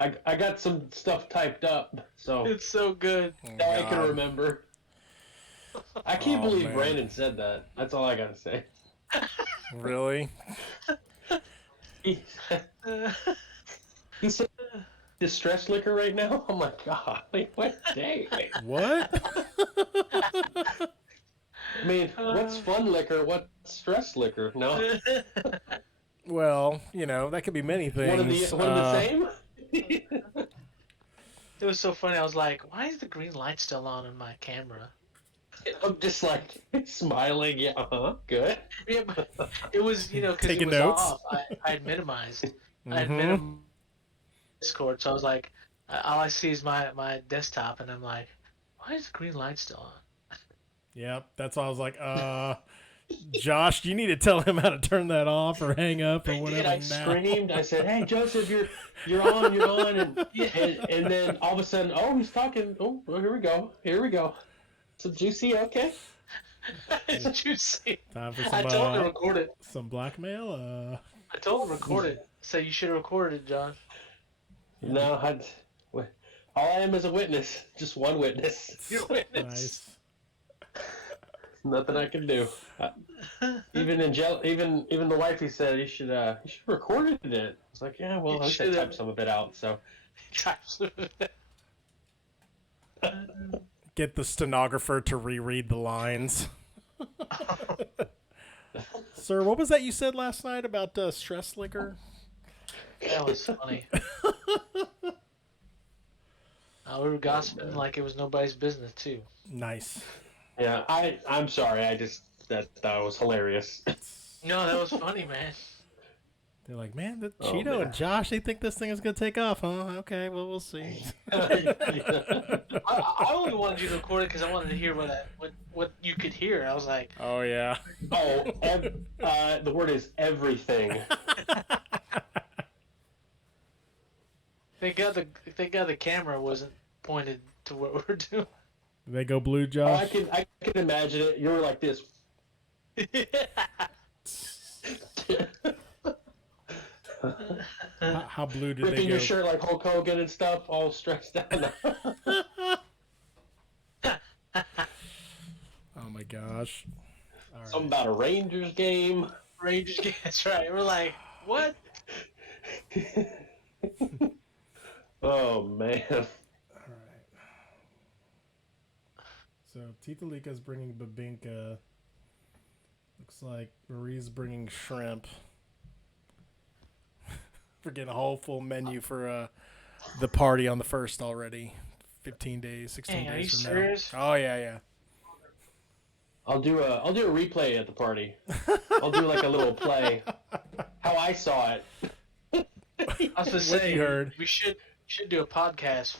I got some stuff typed up, so It's so good. now I can remember. I can't believe man. Brandon said that. That's all I gotta say. Really? He said distress liquor right now? Oh my god. Like, what day? What? I mean, what's fun liquor? What's stress liquor? No? Well, that could be many things. One of the same? It was so funny. I was like, why is the green light still on in my camera? I'm just like smiling. Yeah, good. Yeah, but it was, because it Taking was notes? off. I had minimized. I had minimized Discord, so I was like, all I see is my desktop, and I'm like, why is the green light still on? Yep, that's why I was like, Josh, you need to tell him how to turn that off or hang up or whatever. I screamed. I said, "Hey, Joseph, you're on," and then all of a sudden, oh, he's talking. Oh, well, here we go. So juicy, okay. It's juicy. Time for I told him to record it. some blackmail. I told him to record it. So you should have recorded it, John. No, all I am is a witness. Just one witness. You're a witness. Nice. Nothing I can do. Even the wifey said you should recorded it. It's like, yeah, well, I should type some of it out. So Get the stenographer to reread the lines. Sir, what was that you said last night about stress liquor? That was funny. We were gossiping like it was nobody's business too. Nice. yeah, I'm sorry. I just that was hilarious. No, that was funny, man. They're like, man, Oh, Cheeto man. and Josh, they think this thing is going to take off, huh? Okay, well, we'll see. I only wanted you to record it because I wanted to hear what you could hear. I was like, Oh, yeah. Oh, the word is everything. thank God the camera wasn't pointed to what we're doing. They go blue, Oh, Josh? I can imagine it. You were like this. How blue did Ripping they go? your shirt like Hulk Hogan and stuff, all stressed out. Oh, my gosh. All right. Something about a Rangers game. Rangers game. That's right. We're like, what? Oh, man. All right. So Tita Lika's bringing babinka. Looks like Marie's bringing shrimp. We're getting a whole full menu for the party on the 1st already. 15 days, 16 Dang, are days you from serious? now. Oh yeah. I'll do a replay at the party. I'll do like a little play. How I saw it. I was gonna What say, you heard? we should do a podcast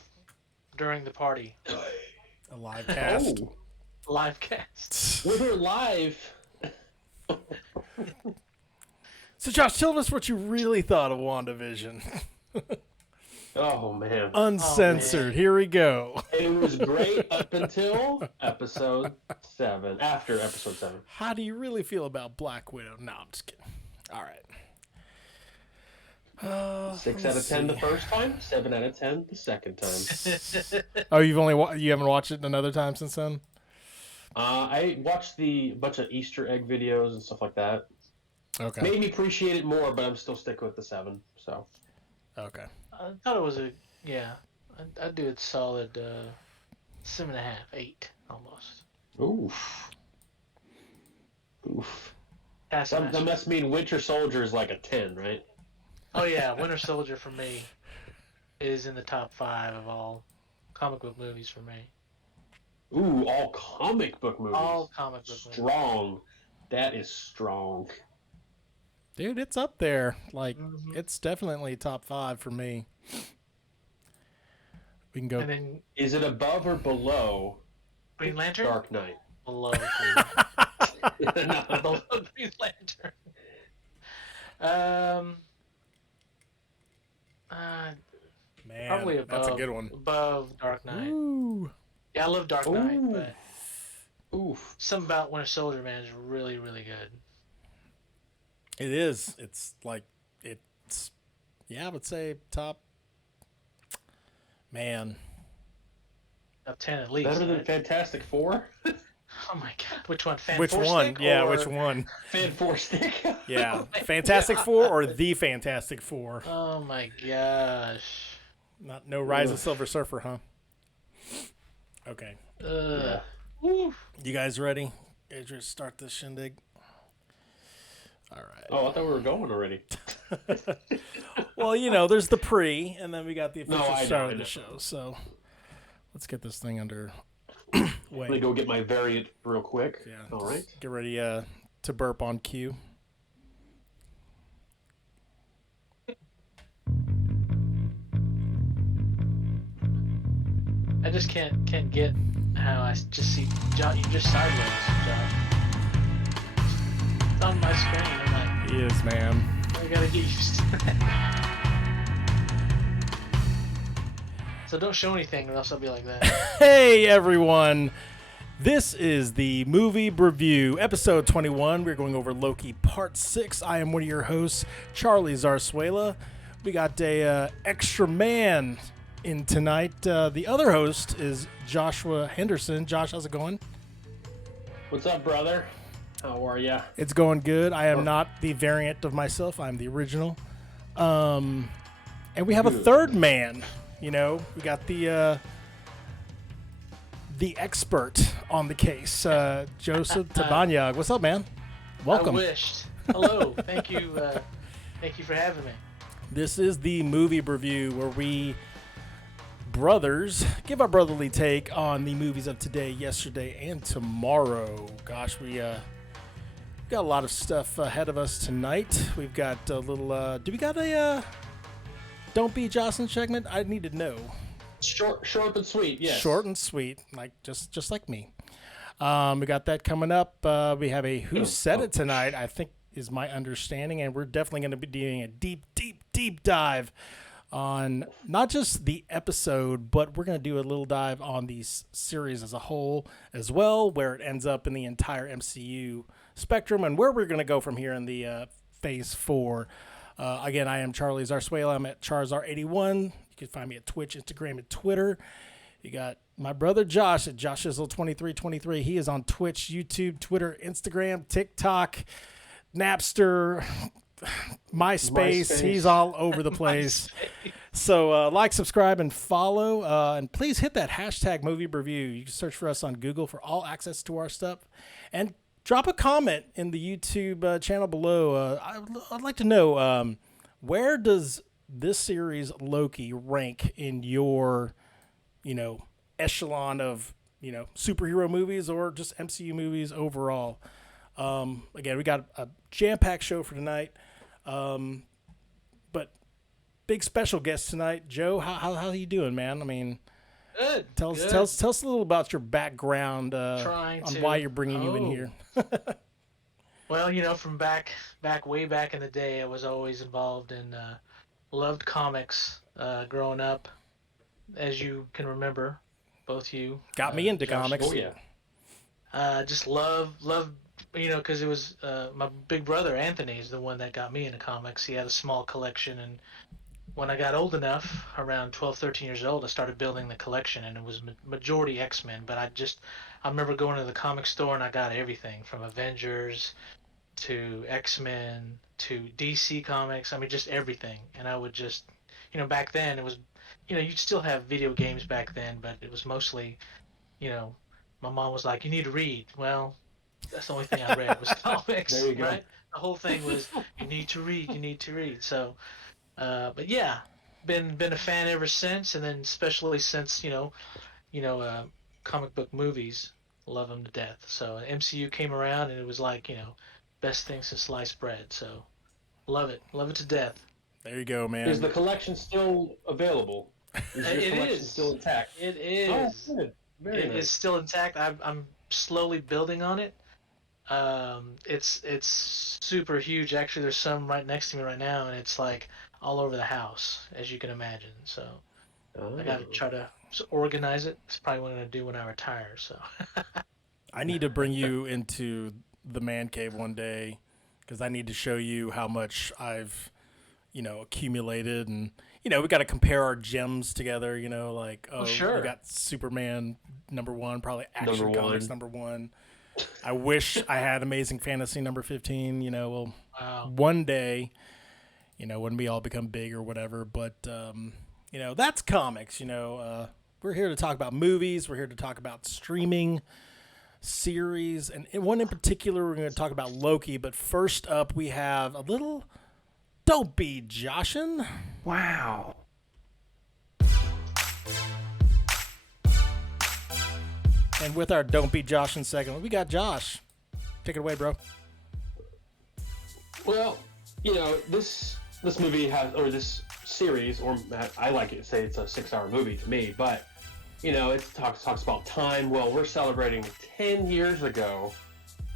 during the party. A live cast. Oh, Live cast. we're live. So Josh, tell us what you really thought of WandaVision. Oh, man. Uncensored. Here we go. It was great up until episode 7. After episode 7. How do you really feel about Black Widow? No, I'm just kidding. All right. 6 out of 10 the first time, 7 out of 10 the second time. Oh, you haven't watched it another time since then? I watched the bunch of Easter egg videos and stuff like that. Okay. Made me appreciate it more, but I'm still sticking with the 7. So Okay. I thought it was I'd do it solid 7.5, 8 almost. oof. Pass That must mean Winter Soldier is like a 10, right? Oh yeah, Winter Soldier for me is in the top 5 of all comic book movies for me. Ooh, all comic book movies. All comic book movies. Strong. That is strong. Dude, it's up there. Like, it's definitely top 5 for me. We can go. And then Is it above or below Green Lantern? Dark Knight? Below Green Below Green Lantern. Man, Probably above. that's a good one. Above Dark Knight. Ooh. Yeah, I love Dark Knight, Ooh. but Oof. something about Winter Soldier, man, is really, really good. It is. It's like, I would say top Man. Up 10 at least. Better than right? Fantastic Four? Oh my god. Which one? Which one? Stick Yeah, or... which one? Fan Four Stick? Yeah. my Fantastic God. Four or The Fantastic Four? Oh my gosh. No Rise of Ugh. Silver Surfer, huh? Okay. Yeah. Woo. You guys ready? Guys ready to start this shindig? All right. Oh, I thought we were going already. Well, there's the pre, and then we got the official I start know. of the show. So let's get this thing under Let me way. go get my variant real quick. Yeah. All just right. Get ready to burp on cue. I just can't get how I just see Josh. You're just sideways, Josh. It's on my screen. I'm like, He is, man. I gotta get used to that. So don't show anything, or else I'll be like that. Hey, everyone. This is the Movie Broview, episode 21. We're going over Loki Part 6. I am one of your hosts, Charzar81. We got a extra man in tonight. The other host is Joshua Henderson. Josh, how's it going? What's up, brother? How are ya? It's going good. I am not the variant of myself. I'm the original. And we have a third man. We got the expert on the case, Joseph Tabanyag. What's up, man? Welcome. I wished. Hello. Thank you. Thank you for having me. This is the Movie Broview, where we brothers give our brotherly take on the movies of today, yesterday, and tomorrow. Gosh, we got a lot of stuff ahead of us tonight. We've got a little. Do we got a Don't Be Jocelyn segment? I need to know. Short but sweet, yes. Short and sweet, like just like me. We got that coming up. We have a Who Said It tonight, I think is my understanding, and we're definitely going to be doing a deep dive on not just the episode, but we're going to do a little dive on the series as a whole as well, where it ends up in the entire MCU spectrum and where we're going to go from here in the Phase 4. Again, I am Charlie Zarsuela. I'm at Charzar81. You can find me at Twitch, Instagram, and Twitter. You got my brother Josh at Joshizzle2323. He is on Twitch, YouTube, Twitter, Instagram, TikTok, Napster, MySpace. He's all over the place. So like, subscribe, and follow. And please hit that hashtag Movie Broview. You can search for us on Google for all access to our stuff. And drop a comment in the YouTube channel below. I'd like to know, where does this series Loki rank in your, echelon of, superhero movies or just MCU movies overall? Again, we got a jam-packed show for tonight. But big special guest tonight, Joe. How are you doing, man? I mean, Good. tell us a little about your background on why you're bringing you in here. Well, from way back in the day, I was always involved in loved comics growing up, as you can remember, both you. Got me into Josh. comics. Oh, yeah. Just love, because it was my big brother Anthony is the one that got me into comics. He had a small collection, and when I got old enough, around 12, 13 years old, I started building the collection, and it was majority X-Men. But I remember going to the comic store, and I got everything from Avengers to X-Men to DC Comics. I mean, just everything. And I would just, back then it was, you'd still have video games back then, but it was mostly, my mom was like, you need to read. Well, that's the only thing I read was comics, There you go. right? The whole thing was, you need to read. So, but yeah, been a fan ever since, and then especially since, comic book movies, love them to death. So MCU came around, and it was like, best thing since sliced bread. So love it to death. There you go, man. Is the collection still available? Is your It collection is. still intact? It is. Oh, good. Very It nice. is still intact. I'm slowly building on it. It's super huge. Actually, there's some right next to me right now, and it's like all over the house, as you can imagine. So I got to try to organize it. It's probably what I'm gonna do when I retire. So I need to bring you into the man cave one day, because I need to show you how much I've, accumulated. And we got to compare our gems together. Like sure. we got Superman #1, probably Action Number Comics #1. I wish I had Amazing Fantasy #15. Well, one day, when we all become big or whatever. But that's comics. We're here to talk about movies. We're here to talk about streaming series, and one in particular, we're going to talk about Loki. But first up, we have a little Don't Be Joshin. Wow. And with our Don't Be Joshin segment, we got Josh. Take it away, bro. Well, this movie has, or this series, or I like it to say it's a 6-hour movie to me, but it talks about time. Well, we're celebrating 10 years ago,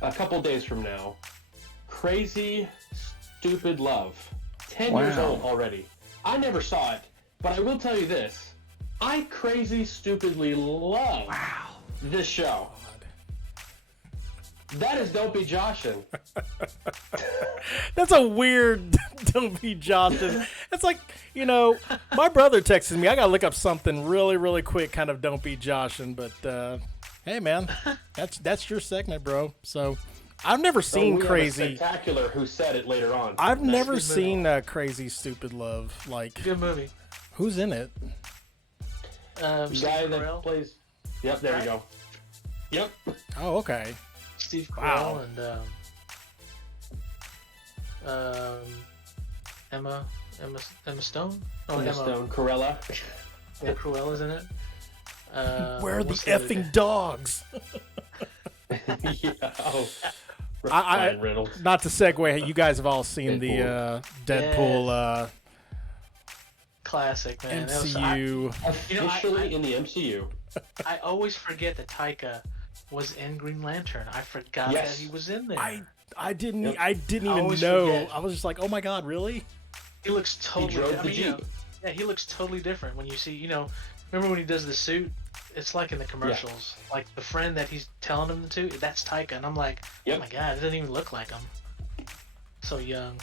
a couple days from now. Crazy Stupid Love. 10 years old already. I never saw it, but I will tell you this. I crazy stupidly love this show. That is Don't Be Joshin. That's a weird Don't Be Joshin. It's like, my brother texted me. I got to look up something really, really quick, kind of Don't Be Joshin. But, hey, man, that's your segment, bro. So I've never seen Crazy. Spectacular who said it later on. I've never seen Crazy Stupid Love. Like, good movie. Who's in it? The guy that plays. Yep, there you go. Yep. Oh, okay. Steve Wow. Carell and Emma Stone. Oh, Emma Stone. Cruella. Yeah, Cruella's in it. Where are the effing dogs? Yeah. Oh. Ryan Reynolds. Not to segue, you guys have all seen the Deadpool classic, man. MCU. Officially in the MCU. I always forget that Taika was in Green Lantern. I forgot that he was in there. I didn't even know. Forget. I was just like, oh my god, really? He looks totally. He drove the Jeep. He looks totally different when you see. Remember when he does the suit? It's like in the commercials. Yeah. Like the friend that he's telling him to, that's Taika, and I'm like, oh my god, it doesn't even look like him. So young,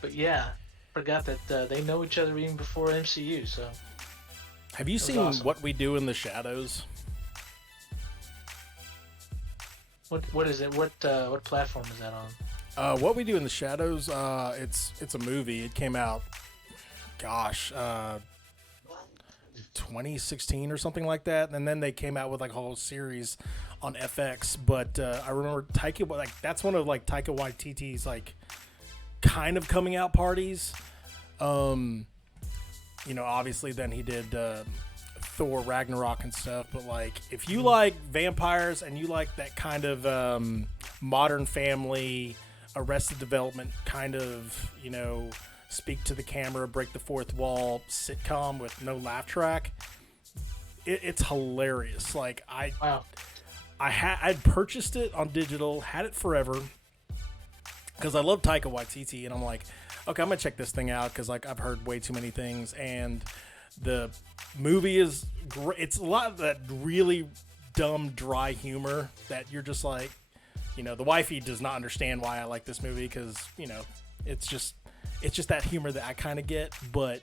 but yeah, forgot that they know each other even before MCU. So. Have you seen awesome. What We Do in the Shadows? What is it? What platform is that on? What We Do in the Shadows. It's a movie. It came out, 2016 or something like that, and then they came out with like a whole series on FX. But I remember Taika, like that's one of like Taika Waititi's like kind of coming out parties. Obviously then he did Thor Ragnarok and stuff, but like if you like vampires and you like that kind of Modern Family, Arrested Development kind of, speak to the camera, break the fourth wall sitcom with no laugh track, it's hilarious. Like I'd purchased it on digital, had it forever because I love Taika Waititi, and I'm like, okay, I'm gonna check this thing out because like I've heard way too many things, and the movie is great. It's a lot of that really dumb, dry humor that you're just like, the wifey does not understand why I like this movie because it's just that humor that I kind of get. But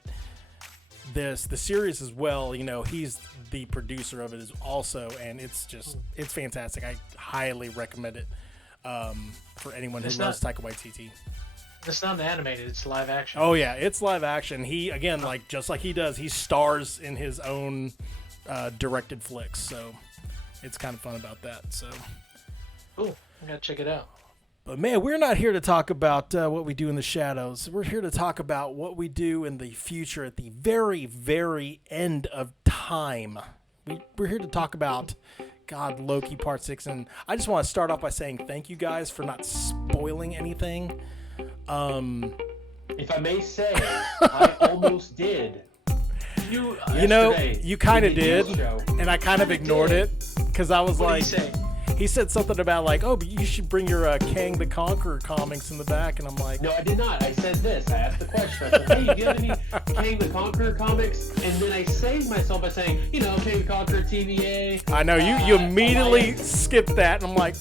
the series as well, he's the producer of it as also, and it's fantastic. I highly recommend it for anyone who loves Taika Waititi. It's not animated, it's live action. Oh yeah, it's live action. He, again, like just like he does, he stars in his own directed flicks, so it's kind of fun about that. So cool, I gotta check it out. But man, we're not here to talk about what we do in the shadows. We're here to talk about what we do in the future at the very, very end of time. We're here to talk about Loki Part 6, and I just want to start off by saying thank you guys for not spoiling anything. If I may say, I almost did. You kind of did, and I kind of ignored it because I was like, he said something about like, oh, but you should bring your Kang the Conqueror comics in the back, and I'm like, no, I did not. I said this. I asked the question. I said, hey, do you have any Kang the Conqueror comics? And then I saved myself by saying, Kang the Conqueror TVA. I know you immediately skipped that, and I'm like,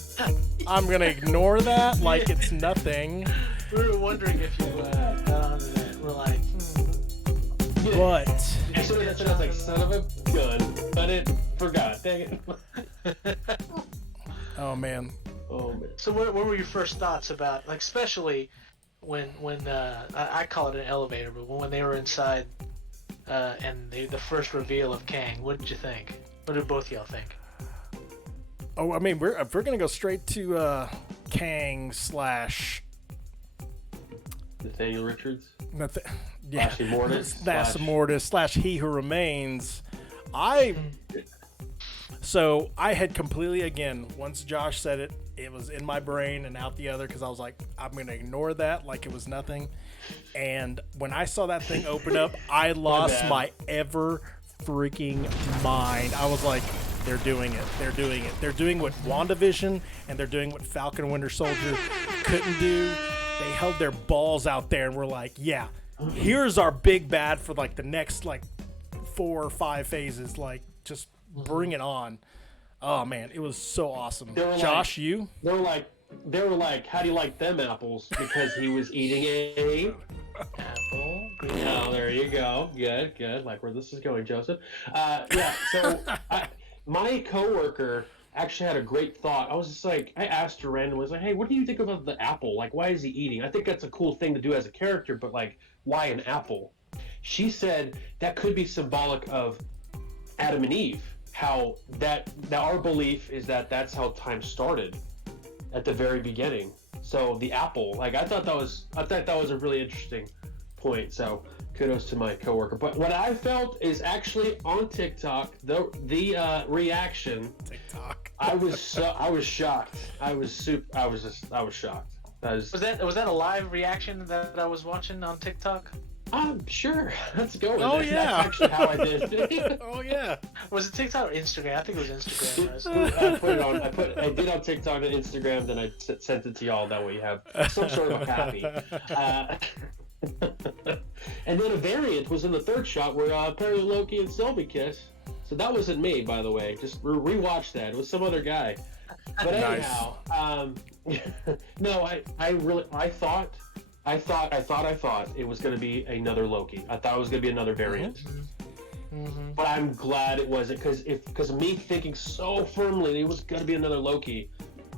I'm gonna ignore that like it's nothing. We were wondering if you got onto that. We're like, But As soon as I said, I was like, son of a gun, but it forgot. Dang it. oh man. Oh man. So what were your first thoughts about, like, especially when I call it an elevator, but when they were inside and the first reveal of Kang, what did you think? What did both y'all think? Oh, I mean, if we're gonna go straight to Kang / Nathaniel Richards. Yeah, Slash Immortus. Immortus / He Who Remains. So I had completely, again, once Josh said it, it was in my brain and out the other, because I was like, I'm going to ignore that like it was nothing. And when I saw that thing open up, I lost my ever freaking mind. I was like, they're doing it. They're doing it. They're doing what WandaVision and they're doing what Falcon and Winter Soldier couldn't do. They held their balls out there and were like, yeah, here's our big bad for like the next like 4 or 5 phases. Like, just bring it on. Oh man, it was so awesome. Josh, you? They were like, how do you like them apples? Because he was eating a Apple. Oh, there you go. Good. Like where this is going, Joseph. Yeah. So my coworker actually had a great thought. I was just like, I asked her randomly, I was like, hey, what do you think about the apple? Like, why is he eating? I think that's a cool thing to do as a character, but like, why an apple? She said that could be symbolic of Adam and Eve. How that our belief is that that's how time started at the very beginning. So the apple, like I thought that was a really interesting point. So kudos to my coworker. But what I felt is actually on TikTok, the reaction. TikTok. I was shocked. I was shocked. Was that a live reaction that I was watching on TikTok? Sure. Let's go with Oh, it. yeah. That's actually how I did. Oh yeah. Was it TikTok or Instagram? I think it was Instagram. I did on TikTok and Instagram, then I sent it to y'all. That way you have some sort of a copy. And then a variant was in the third shot where Broview Loki and Sylvie kiss. So that wasn't me, by the way. Just rewatch that. It was some other guy. But anyhow, no, I thought it was going to be another Loki. I thought it was going to be another variant. Mm-hmm. But I'm glad it wasn't, because of me thinking so firmly it was going to be another Loki,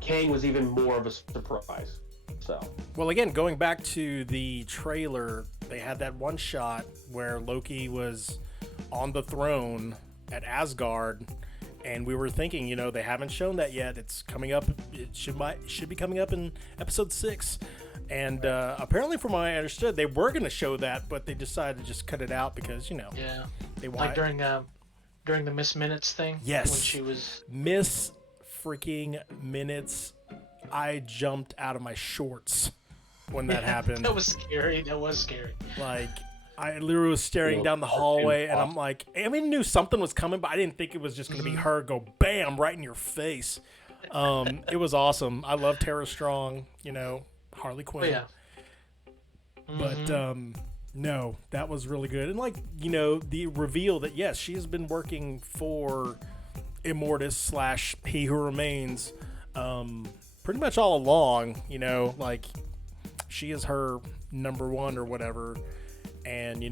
Kang was even more of a surprise. So. Well, again, going back to the trailer, they had that one shot where Loki was on the throne at Asgard, and we were thinking, they haven't shown that yet. It's coming up. It should be coming up in episode 6. And apparently, from what I understood, they were going to show that, but they decided to just cut it out because, they want during the Miss Minutes thing. Yes, when she was Miss freaking Minutes. I jumped out of my shorts when that happened. That was scary. Like, I literally was staring down the hallway, and I'm like, I knew something was coming, but I didn't think it was just going to be her go bam right in your face. It was awesome. I love Tara Strong, Harley Quinn. Oh, yeah. But no, that was really good. And the reveal that yes, she's been working for Immortus / He Who Remains pretty much all along, she is her number one or whatever. And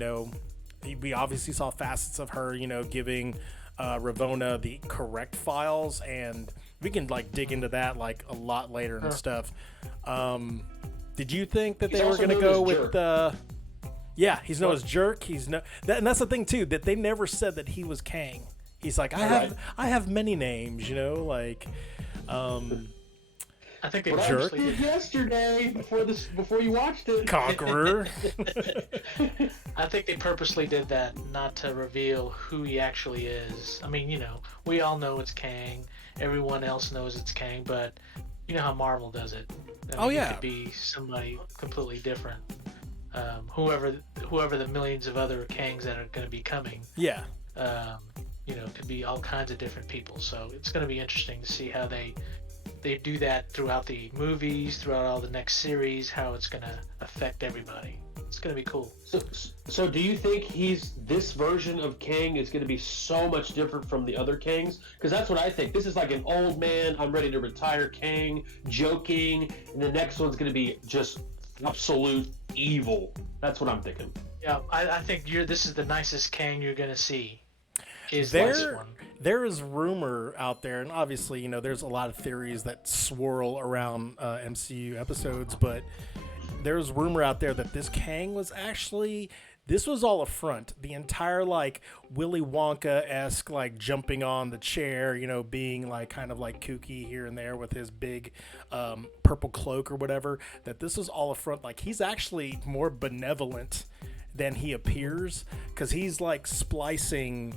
we obviously saw facets of her, giving Ravonna the correct files, and we can dig into that a lot later and stuff. Did you think that they were going to go with yeah, he's known as Jerk. And that's the thing too, that they never said that he was Kang. He's like, I have many names, I think they Jerk. did Yesterday before you watched it. Conqueror. I think they purposely did that not to reveal who he actually is. We all know it's Kang. Everyone else knows it's Kang, but you know how Marvel does it. It could be somebody completely different. Whoever the millions of other Kangs that are going to be coming. Yeah. Could be all kinds of different people. So it's going to be interesting to see how they do that throughout the movies, throughout all the next series, how it's going to affect everybody. It's going to be cool. So do you think this version of Kang is going to be so much different from the other Kangs? Because that's what I think. This is like an old man, I'm ready to retire Kang, joking, and the next one's going to be just absolute evil. That's what I'm thinking. Yeah, I think this is the nicest Kang you're gonna see. Is this one? There is rumor out there, and obviously, there's a lot of theories that swirl around MCU episodes, but there's rumor out there that this Kang was actually. This was all a front. The entire Willy Wonka-esque jumping on the chair, being kind of kooky here and there with his big purple cloak or whatever. That this was all a front. He's actually more benevolent than he appears, because he's splicing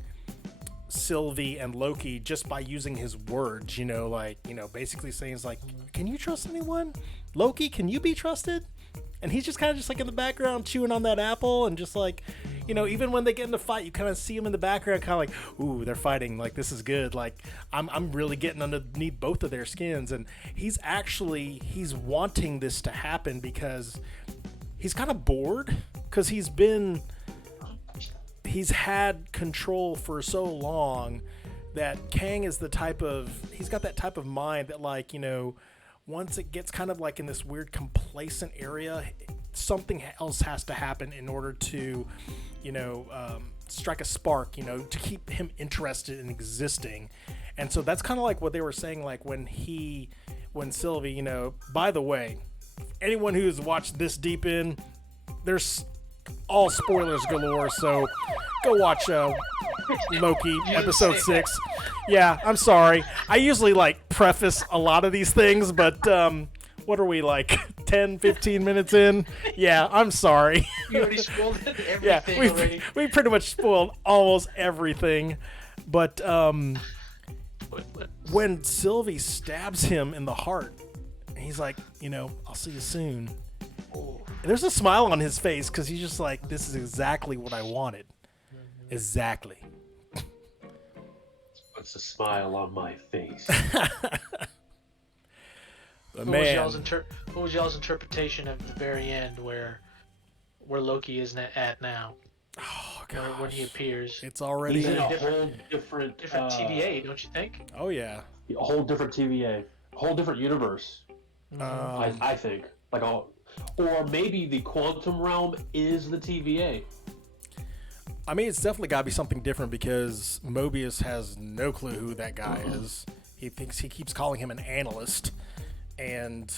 Sylvie and Loki just by using his words. Basically saying can you trust anyone? Loki, can you be trusted? And he's just kind of in the background chewing on that apple, and just even when they get in the fight, you kind of see him in the background, kind of ooh, they're fighting. This is good. I'm really getting underneath both of their skins. And he's wanting this to happen because he's kind of bored, because he's had control for so long that Kang is he's got that type of mind that once it gets kind of in this weird complacent area, something else has to happen in order to, strike a spark, to keep him interested in existing. And so that's kind of what they were saying, when Sylvie, by the way, anyone who's watched this deep in, there's all spoilers galore, so go watch Loki episode 6. Yeah, I'm sorry. I usually preface a lot of these things, but what are we 10, 15 minutes in? Yeah, I'm sorry. You already spoiled everything. Yeah, we pretty much spoiled almost everything. But when Sylvie stabs him in the heart, he's I'll see you soon. And there's a smile on his face, because he's just this is exactly what I wanted. Exactly. Puts a smile on my face. What was y'all's interpretation of the very end where Loki is at now? Oh god! When he appears, it's already he's in a whole different TVA, don't you think? Oh yeah, a whole different TVA, a whole different universe. I think or maybe the quantum realm is the TVA. I mean, it's definitely got to be something different, because Mobius has no clue who that guy is. He keeps calling him an analyst. And,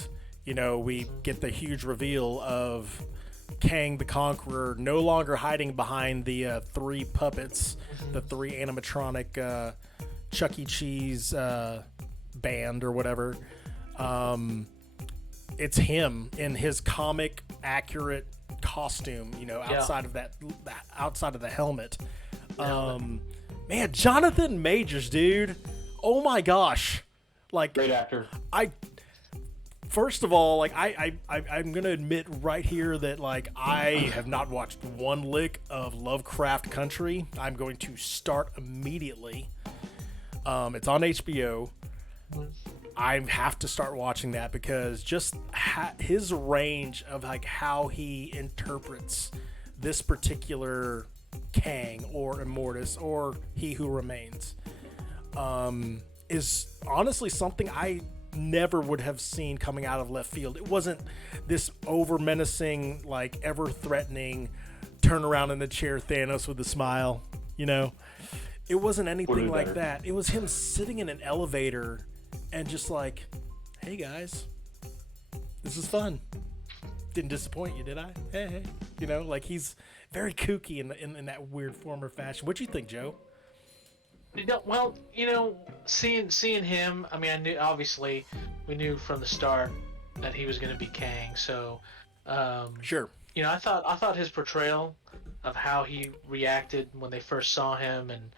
we get the huge reveal of Kang the Conqueror no longer hiding behind the 3 puppets, the 3 animatronic Chuck E. Cheese band or whatever. It's him in his comic accurate costume, outside of outside of the helmet. Man, Jonathan Majors, dude. Oh my gosh. Great actor. First of all, I'm gonna admit right here that I have not watched one lick of Lovecraft Country. I'm going to start immediately. It's on HBO. I have to start watching that, because just his range of how he interprets this particular Kang or Immortus or He Who Remains is honestly something I never would have seen coming out of left field. It wasn't this over menacing, ever threatening, turn around in the chair Thanos with a smile. It wasn't anything like that. It was him sitting in an elevator and just hey guys, this is fun. Didn't disappoint you, did I? Hey. He's very kooky in that weird form or fashion. What'd you think, Joe? Well, seeing him, I mean, obviously we knew from the start that he was going to be Kang. So, sure. I thought his portrayal of how he reacted when they first saw him, and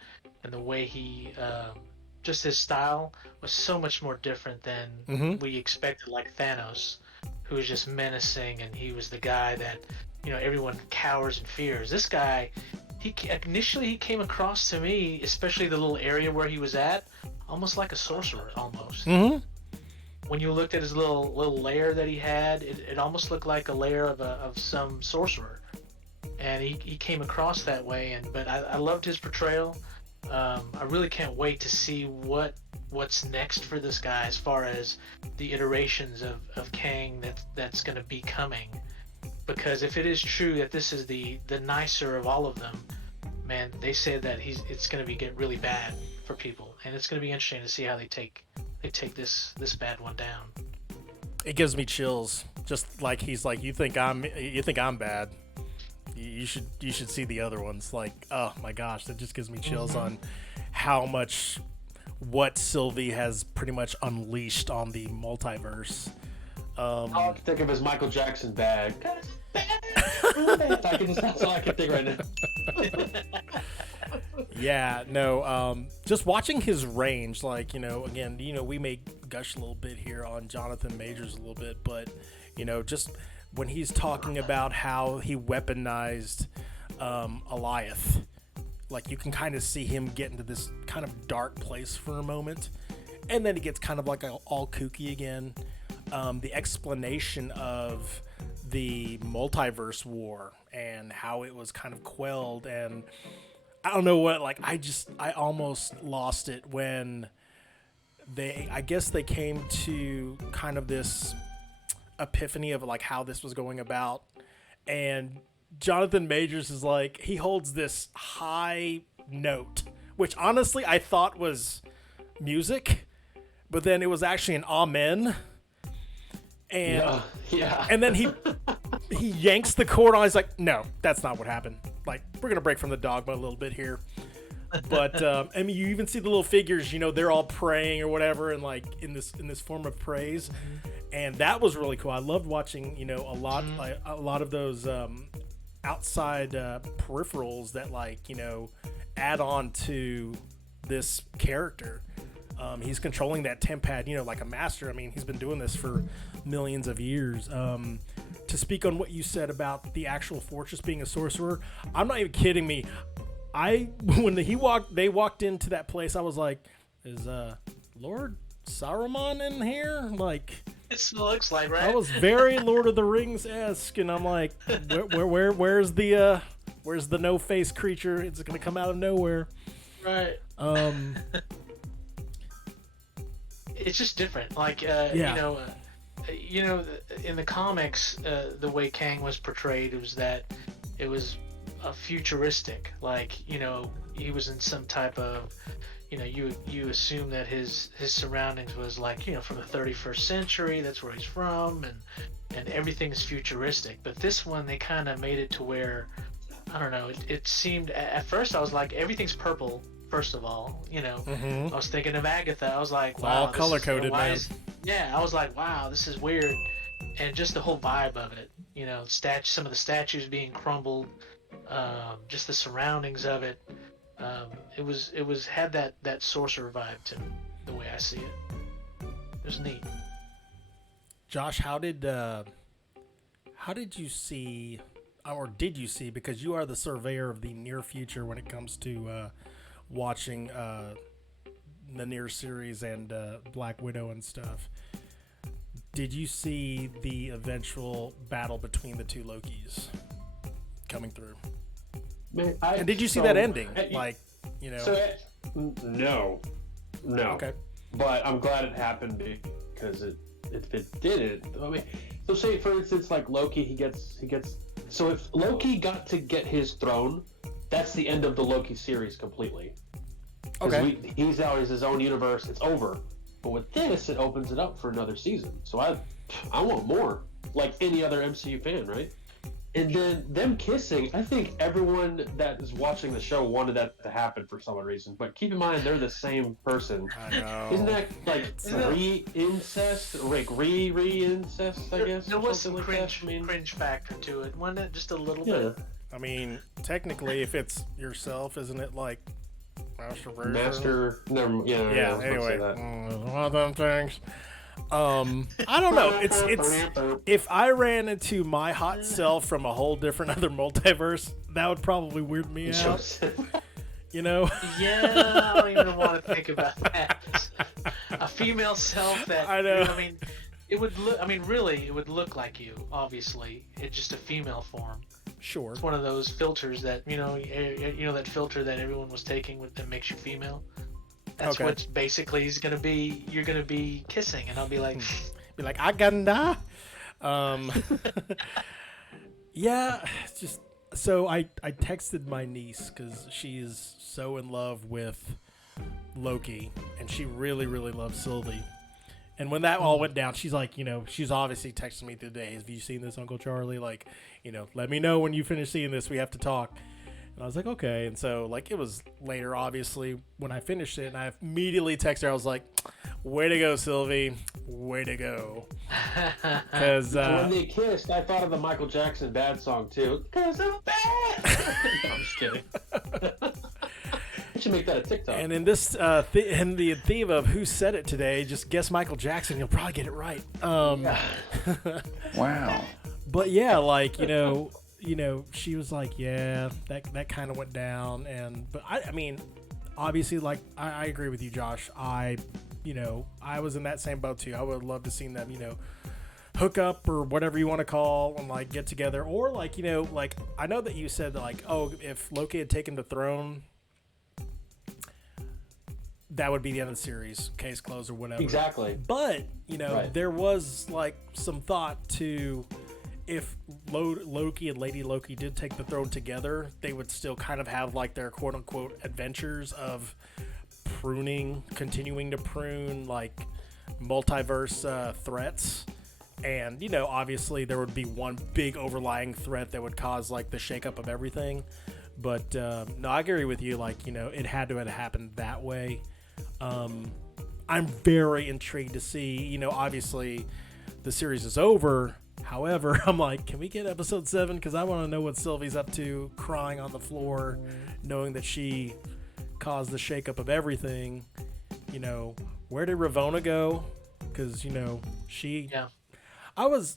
the way he, just his style was so much more different than we expected. Thanos, who was just menacing, and he was the guy that everyone cowers and fears. This guy, initially he came across to me, especially the little area where he was at, almost like a sorcerer, almost. When you looked at his little lair that he had, it almost looked like a lair of some sorcerer, and he came across that way. But I loved his portrayal. I really can't wait to see what's next for this guy, as far as the iterations of Kang that's going to be coming. because if it is true that this is the nicer of all of them, man, they said that it's going to get really bad for people, and it's going to be interesting to see how they take this bad one down. It gives me chills. Just like he's like, you think I'm bad. You should see the other ones. Like, oh my gosh, that just gives me chills on how much what Sylvie has pretty much unleashed on the multiverse. All I can think of is Michael Jackson bag. That's all I can think right now. Yeah, no, just watching his range, like, again, we may gush a little bit here on Jonathan Majors a little bit, but, just when he's talking about how he weaponized Eliath, like, you can kind of see him get into this kind of dark place for a moment, and then he gets kind of like all kooky again. The explanation of the multiverse war and how it was kind of quelled, and I don't know what, like, I almost lost it when I guess they came to kind of this epiphany of like how this was going about, and Jonathan Majors is like, he holds this high note, which honestly I thought was music, but then it was actually an amen. And yeah. And then he yanks the cord on. He's like, no, that's not what happened. Like, we're gonna break from the dogma a little bit here. But I mean, you even see the little figures. They're all praying or whatever, and like in this form of praise, and that was really cool. I loved watching a lot of those outside peripherals that add on to this character. He's controlling that temp pad, like a master. I mean, he's been doing this for millions of years. To speak on what you said about the actual fortress being a sorcerer, I'm not even kidding me. When they walked into that place, I was like, is Lord Saruman in here? Like, it looks like, right? I was very Lord of the Rings-esque, and I'm like, where's the no face creature? It's gonna come out of nowhere, right? It's just different. Like, in the comics, the way Kang was portrayed was that it was a futuristic. Like, he was in some type of, you assume that his surroundings was like, from the 31st century. That's where he's from, and everything's futuristic. But this one, they kind of made it to where, I don't know. It seemed at first I was like, everything's purple. First of all, I was thinking of Agatha. I was like, wow, all color coded, man. I was like, wow, this is weird, and just the whole vibe of it. Some of the statues being crumbled, just the surroundings of it. It was had that sorcerer vibe to me, the way I see it. It was neat. Josh, how did you see, or did you see? Because you are the surveyor of the near future when it comes to watching the near series and Black Widow and stuff. Did you see the eventual battle between the two Lokis coming through? Man, and did you see that ending? No. Okay. But I'm glad it happened, because if it didn't, I mean, so say for instance, like Loki, he gets. So if Loki got to get his throne, that's the end of the Loki series completely. Okay. He's out as his own universe. It's over. But with this, it opens it up for another season. So I want more, like any other MCU fan, right? And then them kissing, I think everyone that is watching the show wanted that to happen for some reason. But keep in mind, they're the same person. I know. Isn't that like re-incest? Like re-incest, I guess? There was some cringe factor to it. Wasn't it just a little bit? I mean, technically, if it's yourself, isn't it like Master? Never. Yeah. Anyway, one of them things. I don't know. It's if I ran into my hot self from a whole different other multiverse, that would probably weird me out. Yeah, I don't even want to think about that. A female self that I know. I mean, it would look. I mean, really, it would look like you. Obviously, it's just a female form. Sure. It's one of those filters that that filter that everyone was taking that makes you female. That's what basically is gonna be. You're gonna be kissing, and I'll be like, I gonna. Yeah, it's just so I texted my niece because she is so in love with Loki, and she really loves Sylvie. And when that all went down, she's like, she's obviously texting me today. Have you seen this, Uncle Charlie? Like, let me know when you finish seeing this. We have to talk. And I was like, okay. And so, like, it was later, obviously, when I finished it, and I immediately texted her. I was like, way to go, Sylvie. Way to go. Because when they kissed, I thought of the Michael Jackson Bad song, too. Because I'm bad. No, I'm just kidding. I should make that a TikTok. And in this, in the theme of who said it today, just guess Michael Jackson. You'll probably get it right. Wow. But yeah, like, she was like, yeah, that kind of went down. But I mean, obviously, like, I agree with you, Josh. I was in that same boat too. I would love to see them, hook up or whatever you want to call and like get together. Or like, like I know that you said that, like, oh, if Loki had taken the throne, that would be the end of the series, case closed or whatever. Exactly. But, Right. there was like some thought to if Loki and Lady Loki did take the throne together, they would still kind of have like their quote unquote adventures of continuing to prune like multiverse threats. And, obviously there would be one big overlying threat that would cause like the shakeup of everything. But no, I agree with you. Like, it had to have happened that way. I'm very intrigued to see, obviously the series is over. However, I'm like, can we get episode 7? Because I want to know what Sylvie's up to, crying on the floor, knowing that she caused the shakeup of everything. Where did Ravonna go? Because, she... Yeah.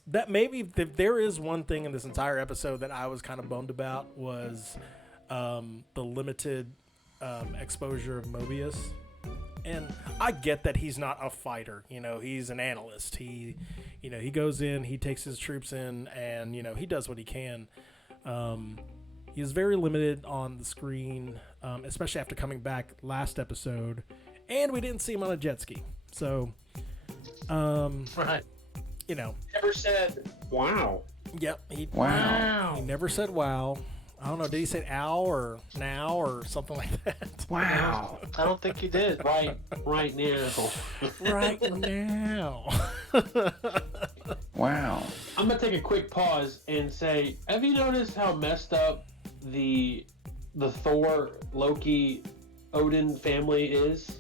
There is one thing in this entire episode that I was kind of bummed about was the limited exposure of Mobius. And I get that he's not a fighter, he's an analyst. He goes in, he takes his troops in, and, he does what he can. He's very limited on the screen, especially after coming back last episode. And we didn't see him on a jet ski. So, Right. Never said, wow. Yep. Wow. He never said wow. I don't know. Did he say ow or now or something like that? Wow. I don't think he did. Right now. Right now. Wow. I'm going to take a quick pause and say, have you noticed how messed up the Thor, Loki, Odin family is?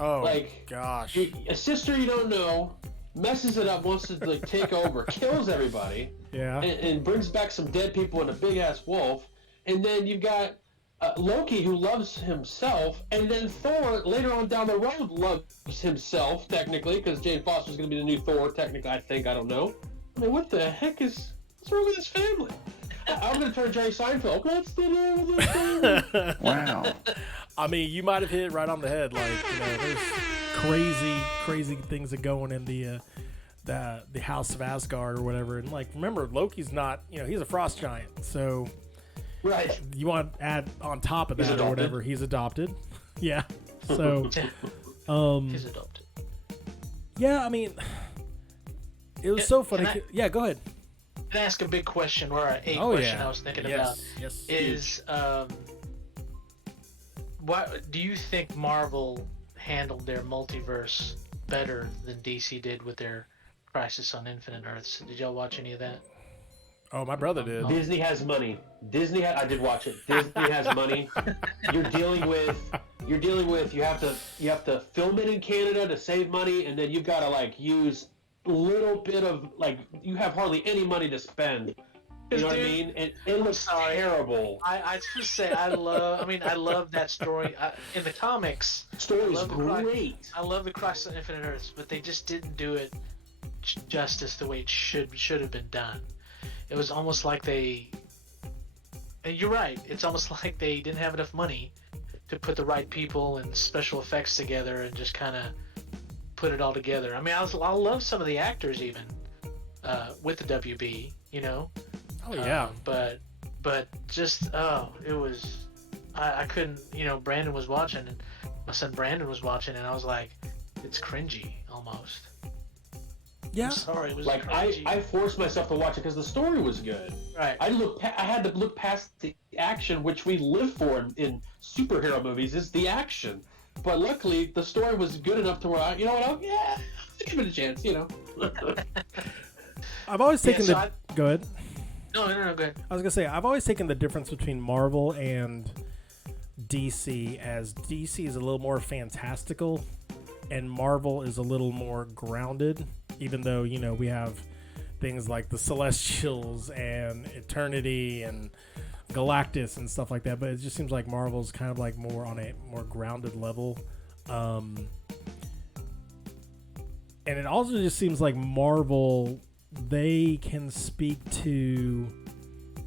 Oh, Like, gosh. A sister you don't know messes it up, wants to like take over, kills everybody, Yeah. and brings back some dead people and a big ass wolf. And then you've got Loki, who loves himself, and then Thor later on down the road loves himself technically, because Jane Foster's going to be the new Thor. Technically, I don't know. I mean, what's wrong with this family? I'm going to turn Jerry Seinfeld. What's the deal with this family? Wow. I mean, you might have hit it right on the head. Like, there's crazy things that go on in the House of Asgard or whatever. And like, remember, Loki's not, he's a frost giant. So Right. you want to add on top of He's that or adopted. whatever, he's adopted. Yeah. So, He's adopted. yeah, I mean, it was so funny. Yeah, go ahead. Can I ask a big question or a Oh, question yeah. I was thinking Yes, about? yes. Is what do you think Marvel handled their multiverse better than DC did with their Crisis on Infinite Earths? Did y'all watch any of that? Oh, my brother did. Disney has money. I did watch it. Disney has money. You're dealing with you have to film it in Canada to save money, and then you've got to like use a little bit of like you have hardly any money to spend. You know what I mean? And it looks terrible. I just say I love that story. In the comics, Story's I love the great. I love the Crisis on Infinite Earths, but they just didn't do it justice the way it should have been done. It was almost like and you're right, it's almost like they didn't have enough money to put the right people and special effects together and just kind of put it all together. I mean, I love some of the actors even with the WB, Oh, yeah. but just it was I couldn't. Brandon was watching, and my son Brandon was watching, and I was like, it's cringy almost. Yeah. I'm sorry, it was Like I forced myself to watch it because the story was good. right. I had to look past the action, which we live for in superhero movies, is the action. But luckily, the story was good enough to where I'll give it a chance. I've always taken Go ahead. No, go ahead. I was gonna say I've always taken the difference between Marvel and DC as DC is a little more fantastical, and Marvel is a little more grounded. Even though we have things like the Celestials and Eternity and Galactus and stuff like that, but it just seems like Marvel's kind of like more on a more grounded level. And it also just seems like Marvel, they can speak to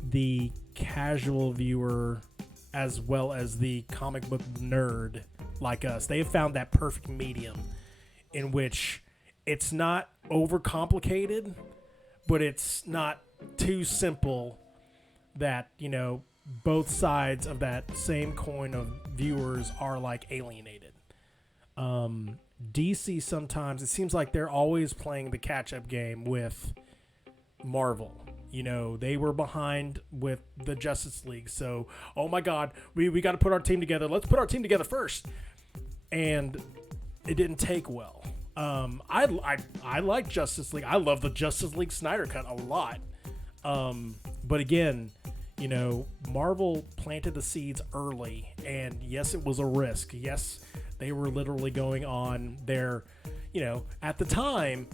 the casual viewer as well as the comic book nerd like us. They have found that perfect medium in which it's not overcomplicated, but it's not too simple that, both sides of that same coin of viewers are like alienated. DC sometimes, it seems like they're always playing the catch-up game with Marvel. They were behind with the Justice League, so, oh my God, we got to put our team together. Let's put our team together first. And it didn't take well. I like Justice League. I love the Justice League Snyder Cut a lot. But again, Marvel planted the seeds early, and yes, it was a risk. Yes, they were literally going on their, at the time,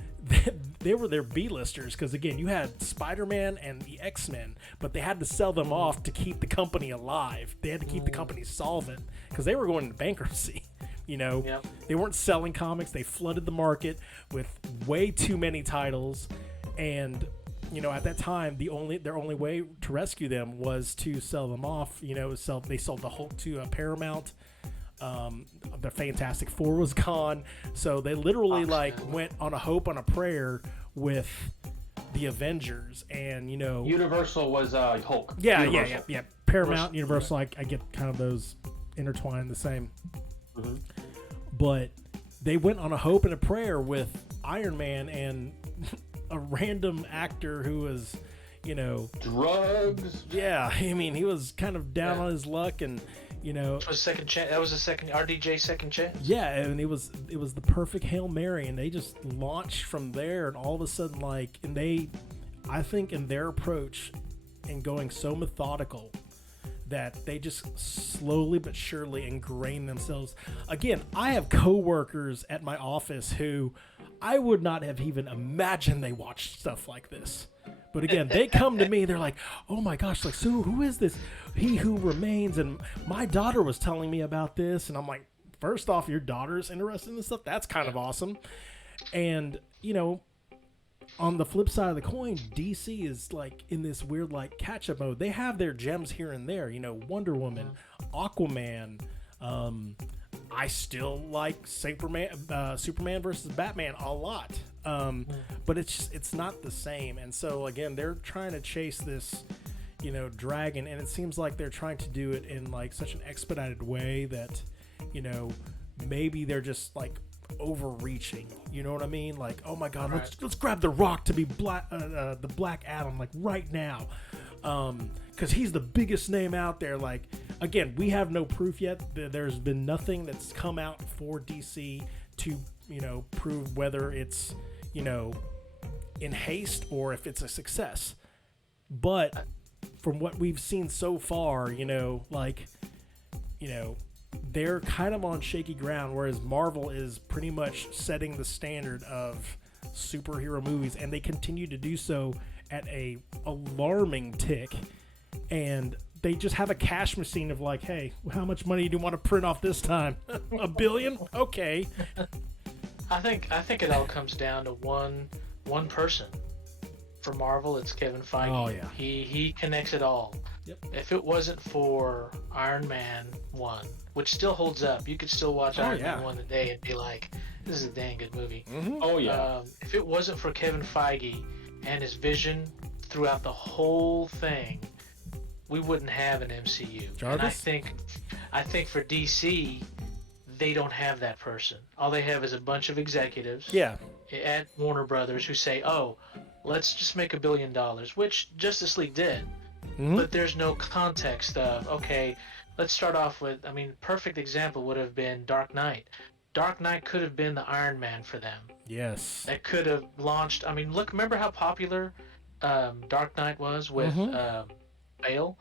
they were their B-listers because, again, you had Spider-Man and the X-Men, but they had to sell them off to keep the company alive. They had to keep the company solvent because they were going into bankruptcy. Yep. They weren't selling comics. They flooded the market with way too many titles. And, at that time, their only way to rescue them was to sell them off. They sold the Hulk to Paramount. The Fantastic Four was gone. So they literally went on a hope, on a prayer with the Avengers. And, Universal was Hulk. Yeah. Paramount, Universal, I get kind of those intertwined the same. Mm-hmm. But they went on a hope and a prayer with Iron Man and a random actor who was, drugs. Yeah, he was kind of down on his luck, and That was a second RDJ second chance. Yeah, and it was the perfect Hail Mary, and they just launched from there, and all of a sudden, I think in their approach and going so methodical that they just slowly but surely ingrain themselves. Again, I have coworkers at my office who I would not have even imagined they watched stuff like this. But again, they come to me, they're like, oh my gosh, so who is this? He Who Remains, and my daughter was telling me about this, and I'm like, first off, your daughter's interested in this stuff? That's kind of awesome. And, on the flip side of the coin, DC is in this weird catch-up mode. They have their gems here and there, Wonder Woman, Aquaman. I still like Superman versus Batman a lot, but it's not the same. And so again, they're trying to chase this, dragon, and it seems like they're trying to do it in such an expedited way that, maybe they're just overreaching, you know what I mean? Oh my God, right. let's grab the Rock to be the Black Adam right now, because he's the biggest name out there. Again, we have no proof yet. There's been nothing that's come out for DC to prove whether it's in haste or if it's a success. But from what we've seen so far, they're kind of on shaky ground, whereas Marvel is pretty much setting the standard of superhero movies, and they continue to do so at a alarming tick. And they just have a cash machine of hey, how much money do you want to print off this time? $1 billion? Okay. I think it all comes down to one person. For Marvel, it's Kevin Feige. Oh yeah. He connects it all. Yep. If it wasn't for Iron Man 1, which still holds up, you could still watch Iron Man 1 today and be like, this is a dang good movie. Mm-hmm. Oh yeah. If it wasn't for Kevin Feige and his vision throughout the whole thing, we wouldn't have an MCU. Jarvis? And I think for DC, they don't have that person. All they have is a bunch of executives at Warner Brothers who say, oh, let's just make $1 billion, which Justice League did. Mhm. But there's no context of, okay, let's start off with, I mean, perfect example would have been Dark Knight. Dark Knight could have been the Iron Man for them. Yes. That could have launched, I mean, look, remember how popular Dark Knight was with Bale?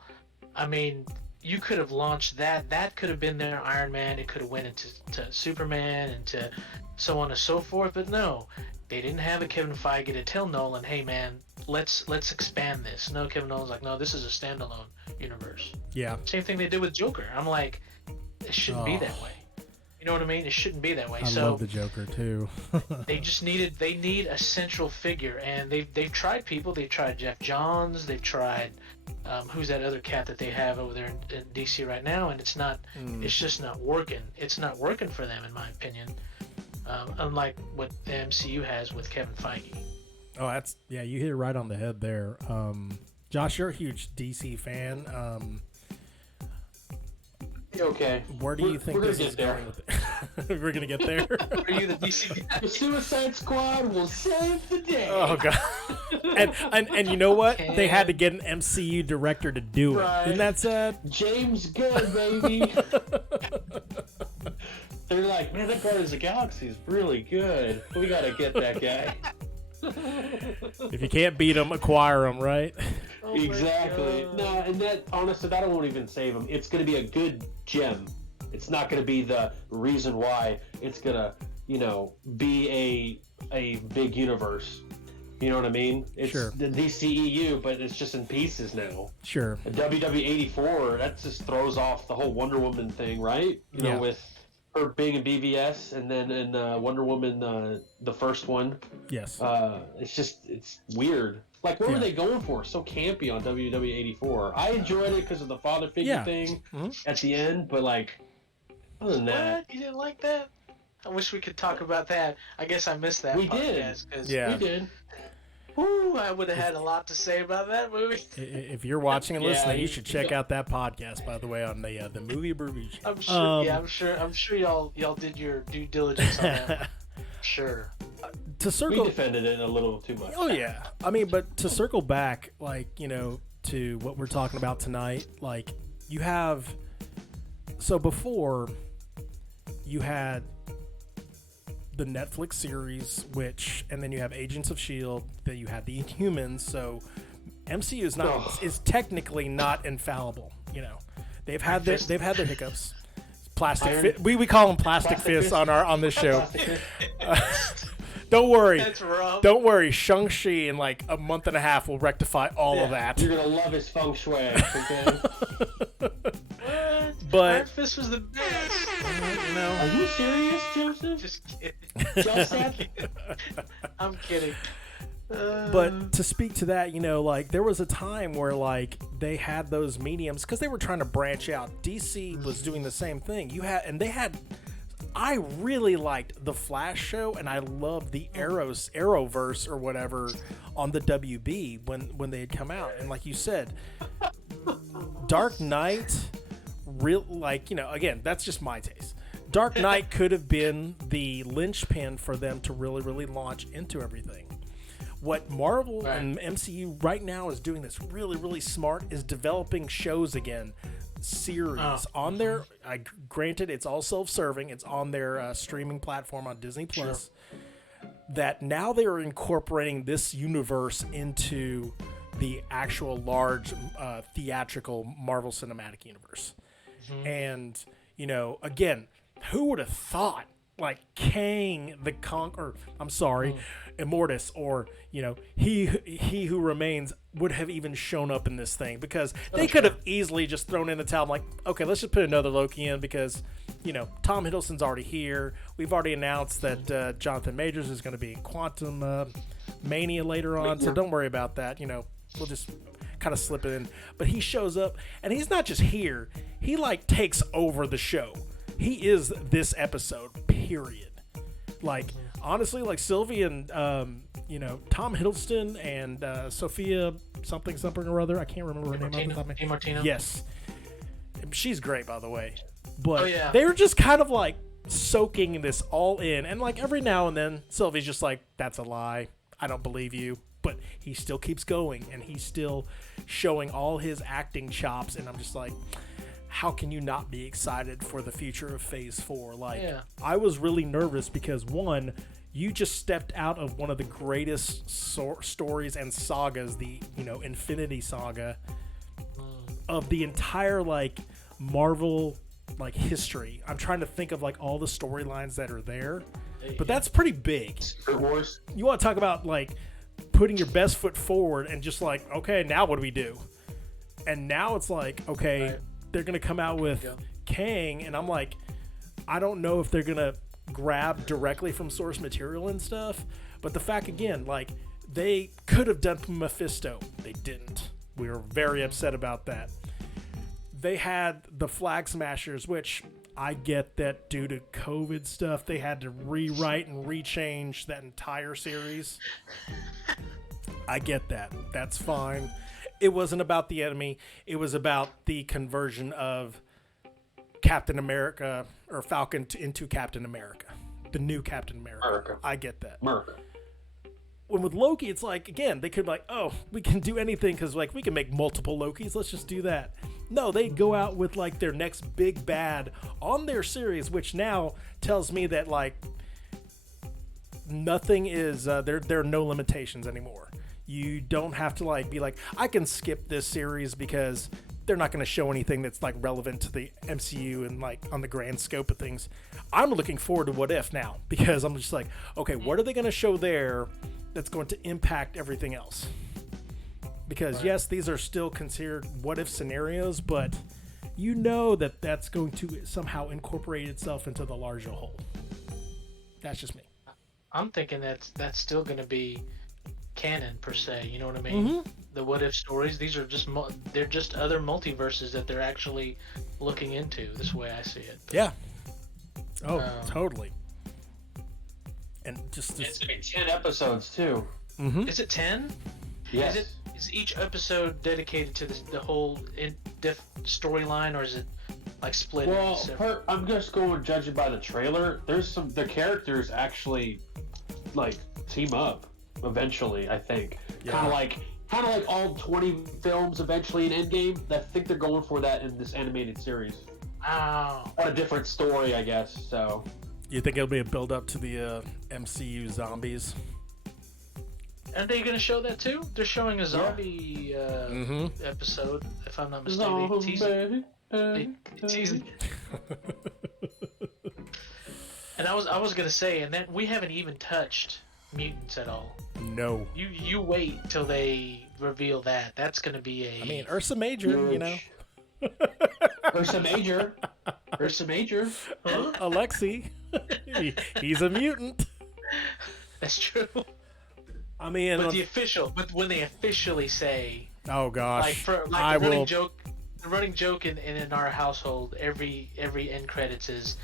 I mean, you could have launched that. That could have been their Iron Man. It could have went into Superman and to so on and so forth. But no, they didn't have a Kevin Feige to tell Nolan, hey man, let's expand this. No, Kevin Nolan's like, no, this is a standalone universe. Yeah. Same thing they did with Joker. I'm like, it shouldn't be that way. You know what I mean? It shouldn't be that way. I love the Joker too. They need a central figure, and they've tried people. They've tried Jeff Johns. They've tried who's that other cat that they have over there in DC right now, and it's just not working. It's not working for them, in my opinion. Unlike what the MCU has with Kevin Feige. Oh, you hit it right on the head there. Josh, you're a huge DC fan. Okay. Where do you think this is going with it? We're gonna get there. Are you the DC guy? The Suicide Squad will save the day. Oh god. And you know what? They had to get an MCU director to do it. Right. Isn't that sad? James Gunn, baby. They're like, man, that Guardians of the Galaxy is really good. We gotta get that guy. If you can't beat them, acquire them, right? Oh exactly. No, and that honestly, that won't even save him. It's going to be a good gem. It's not going to be the reason why it's going to, be a big universe. You know what I mean? It's Sure. the DCEU, but it's just in pieces now. Sure. The WW84, that just throws off the whole Wonder Woman thing, right? You know, with her being in BVS, and then in Wonder Woman, the first one. Yes. It's weird. Like, what were they going for? So campy on WW84. I enjoyed it because of the father figure thing at the end, but like, other than that, What? You didn't like that? I wish we could talk about that. I guess I missed that. We podcast. did. We did. Woo, I would have had a lot to say about that movie. If you're watching and listening, you should check out that podcast, by the way, on the Movie Broview. I'm sure. I'm sure y'all did your due diligence on that. Sure. To circle, we defended it a little too much. Oh yeah, I mean, but to circle back, to what we're talking about tonight, you have. So before, you had the Netflix series, and then you have Agents of S.H.I.E.L.D., then you had the Inhumans. So MCU is technically not infallible. They've had their hiccups. We call them plastic fists on this show. Don't worry. That's rough. Don't worry. Shang-Chi in like a month and a half will rectify all of that. You're gonna love his feng shui. Okay? But Iron Fist was the best. Are you serious, Joseph? Just kidding. Joseph? I'm kidding. But to speak to that, there was a time where they had those mediums because they were trying to branch out. DC was doing the same thing. I really liked the Flash show, and I loved the Arrowverse or whatever on the WB when they had come out. And like you said, Dark Knight, again, that's just my taste. Dark Knight could have been the linchpin for them to really, really launch into everything. What Marvel and MCU right now is doing that's really, really smart is developing shows again. Series on their granted it's all self-serving, it's on their streaming platform on Disney Plus. That now they are incorporating this universe into the actual large theatrical Marvel Cinematic Universe. And again, who would have thought Kang the Conqueror, Immortus, or he who remains would have even shown up in this thing, because they could have easily just thrown in the towel, okay, let's just put another Loki in because Tom Hiddleston's already here. We've already announced that Jonathan Majors is going to be in Quantum Mania later on, so don't worry about that. We'll just kind of slip it in. But he shows up, and he's not just here. He takes over the show. He is this episode, period. Honestly, Sylvie and Tom Hiddleston and Sophia something or other. I can't remember her name off the top of my head. Yes, she's great, by the way. But they were just kind of soaking this all in. And like every now and then, Sylvie's just like, that's a lie. I don't believe you. But he still keeps going, and he's still showing all his acting chops. And I'm just like, how can you not be excited for the future of Phase 4? Like, I was really nervous because, one, you just stepped out of one of the greatest stories and sagas, the, Infinity Saga of the entire, like, Marvel, like, history. I'm trying to think of, like, all the storylines that are there. But that's pretty big. Secret Wars. You want to talk about, like, putting your best foot forward and just like, okay, now what do we do? And now it's like, okay, they're going to come out with Kang, and I'm like, I don't know if they're going to grab directly from source material and stuff, but the fact, again, like, they could have done Mephisto. They didn't. We were very upset about that. They had the Flag Smashers, which I get that due to COVID stuff, they had to rewrite and rechange that entire series. I get that. That's fine. It wasn't about the enemy. It was about the conversion of Captain America or Falcon into Captain America. The new Captain America. I get that. America. When with Loki, it's like, again, they could be like, oh, we can do anything because, like, we can make multiple Lokis. Let's just do that. No, they go out with, like, their next big bad on their series, which now tells me that, like, nothing is, there are no limitations anymore. You don't have to, like, be like, I can skip this series because they're not going to show anything that's, like, relevant to the MCU and, like, on the grand scope of things. I'm looking forward to What If now because I'm just like, okay, what are they going to show there that's going to impact everything else? Because yes, these are still considered what if scenarios, but you know that that's going to somehow incorporate itself into the larger whole. That's just me. I'm thinking that's still going to be canon per se. You know what I mean? Mm-hmm. The what if stories. These are just they're just other multiverses that they're actually looking into. This way I see it. Yeah. Oh, totally. And just it's gonna be 10 episodes too. Mm-hmm. Is it 10? Yes. Is each episode dedicated to the whole storyline, or is it like split? Well, I'm just going judging by the trailer. The characters actually like team up eventually. I think kind of like all 20 films eventually in Endgame. I think they're going for that in this animated series. Wow. On a different story, I guess. So. You think it'll be a build up to the MCU zombies? Are they going to show that too? They're showing a zombie episode, if I'm not mistaken. Teasing. And I was going to say, and that we haven't even touched mutants at all. No. You wait till they reveal that. That's going to be a. I mean, Ursa Major, you know. Ursa Major. Huh? Alexei. He's a mutant. That's true. I mean, but when they officially say, oh gosh, the running joke in our household, every end credits is,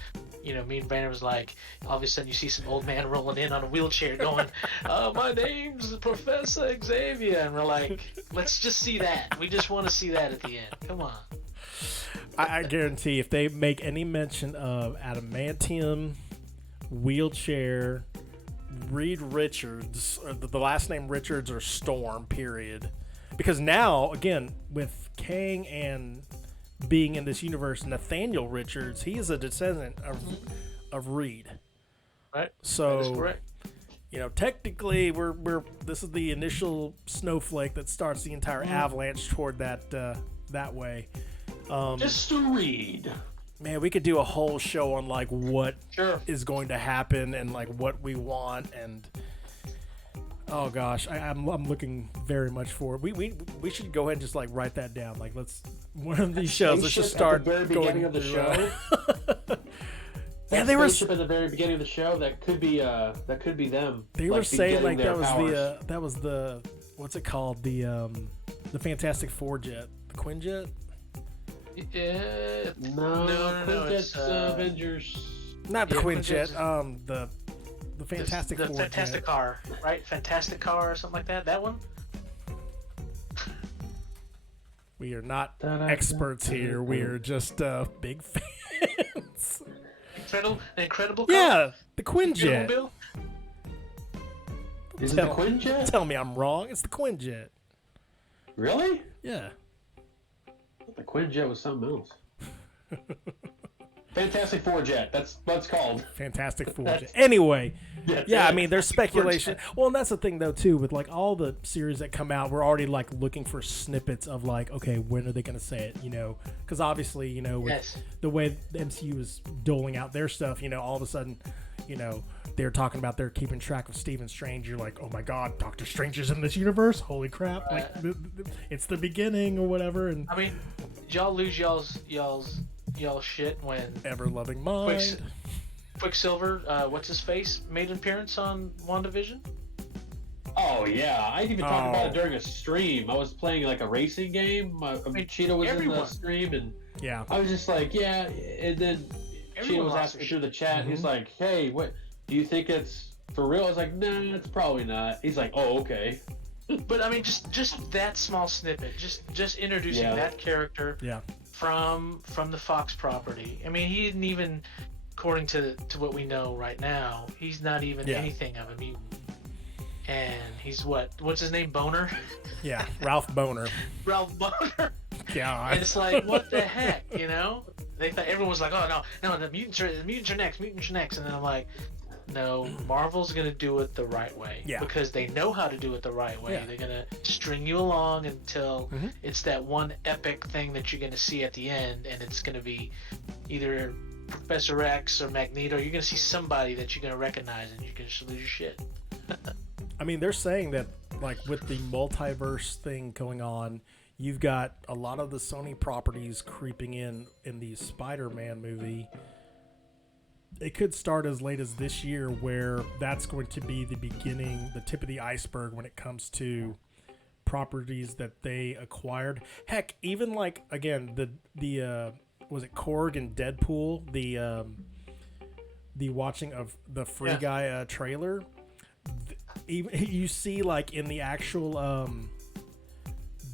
me and Brandon was like, all of a sudden you see some old man rolling in on a wheelchair going, my name's Professor Xavier, and we're like, let's just see that. We just want to see that at the end. Come on. I guarantee if they make any mention of adamantium, wheelchair, Reed Richards, or the last name Richards or Storm, period. Because now, again, with Kang and being in this universe, Nathaniel Richards, he is a descendant of Reed. Right. So, that is correct. Technically, this is the initial snowflake that starts the entire avalanche toward that way. Just to read. Man, we could do a whole show on like what is going to happen and like what we want, and oh gosh, I'm looking very much forward. We should go ahead and just like write that down. Like one of these shows. Let's just start at the very beginning of the show. Yeah, they were at the very beginning of the show. That could be them. They were saying like that was the what's it called, the Fantastic Four jet, the Quinjet. No, Quinjet's Avengers. Not the Quinjet. The Fantastic Four. The Fantastic Car, right? Fantastic Car or something like that. That one. We are not experts here. We are just big fans. Incredible. Yeah, the Quinjet. Bill. Is it the Quinjet? Tell me I'm wrong. It's the Quinjet. Really? Yeah. The Quinjet was something else. Fantastic Four jet. That's what it's called. Fantastic Four jet. Anyway, yeah, I mean, there's Fantastic Four speculation. jet. Well, and that's the thing, though, too, with like all the series that come out, we're already like looking for snippets of like, okay, when are they going to say it? You know, because obviously, you know, with the way the MCU is doling out their stuff, you know, all of a sudden, you know, they're talking about they're keeping track of Stephen Strange. You're like, oh my God, Doctor Strange is in this universe. Holy crap! Like, it's the beginning or whatever. And I mean, did y'all lose y'all's shit when ever loving mind. Quicksilver, what's his face, made an appearance on WandaVision? Oh yeah, I even talked about it during a stream. I was playing like a racing game. Cheetah was in the stream, and I was just like, yeah. And then Cheetah was asking through the chat. Mm-hmm. He's like, hey, what do you think it's for real? I was like, nah, it's probably not. He's like, oh, okay. But I mean, just that small snippet, just introducing that character from the Fox property. I mean, he didn't even, according to what we know right now, he's not even anything of a mutant. And he's what's his name? Boner? Yeah, Ralph Boner. Ralph Boner. God. And it's like, what the heck, you know? They thought everyone was like, oh no, the mutants are next, and then I'm like, no, Marvel's gonna do it the right way. Yeah. Because they know how to do it the right way. Yeah. They're gonna string you along until it's that one epic thing that you're gonna see at the end, and it's gonna be either Professor X or Magneto. You're gonna see somebody that you're gonna recognize, and you're gonna just lose your shit. I mean, they're saying that like with the multiverse thing going on, you've got a lot of the Sony properties creeping in the Spider-Man movie. It could start as late as this year, where that's going to be the beginning, the tip of the iceberg when it comes to properties that they acquired. Heck, even like, again, the was it Korg and Deadpool, the watching of the Free Guy trailer. Even you see like in the actual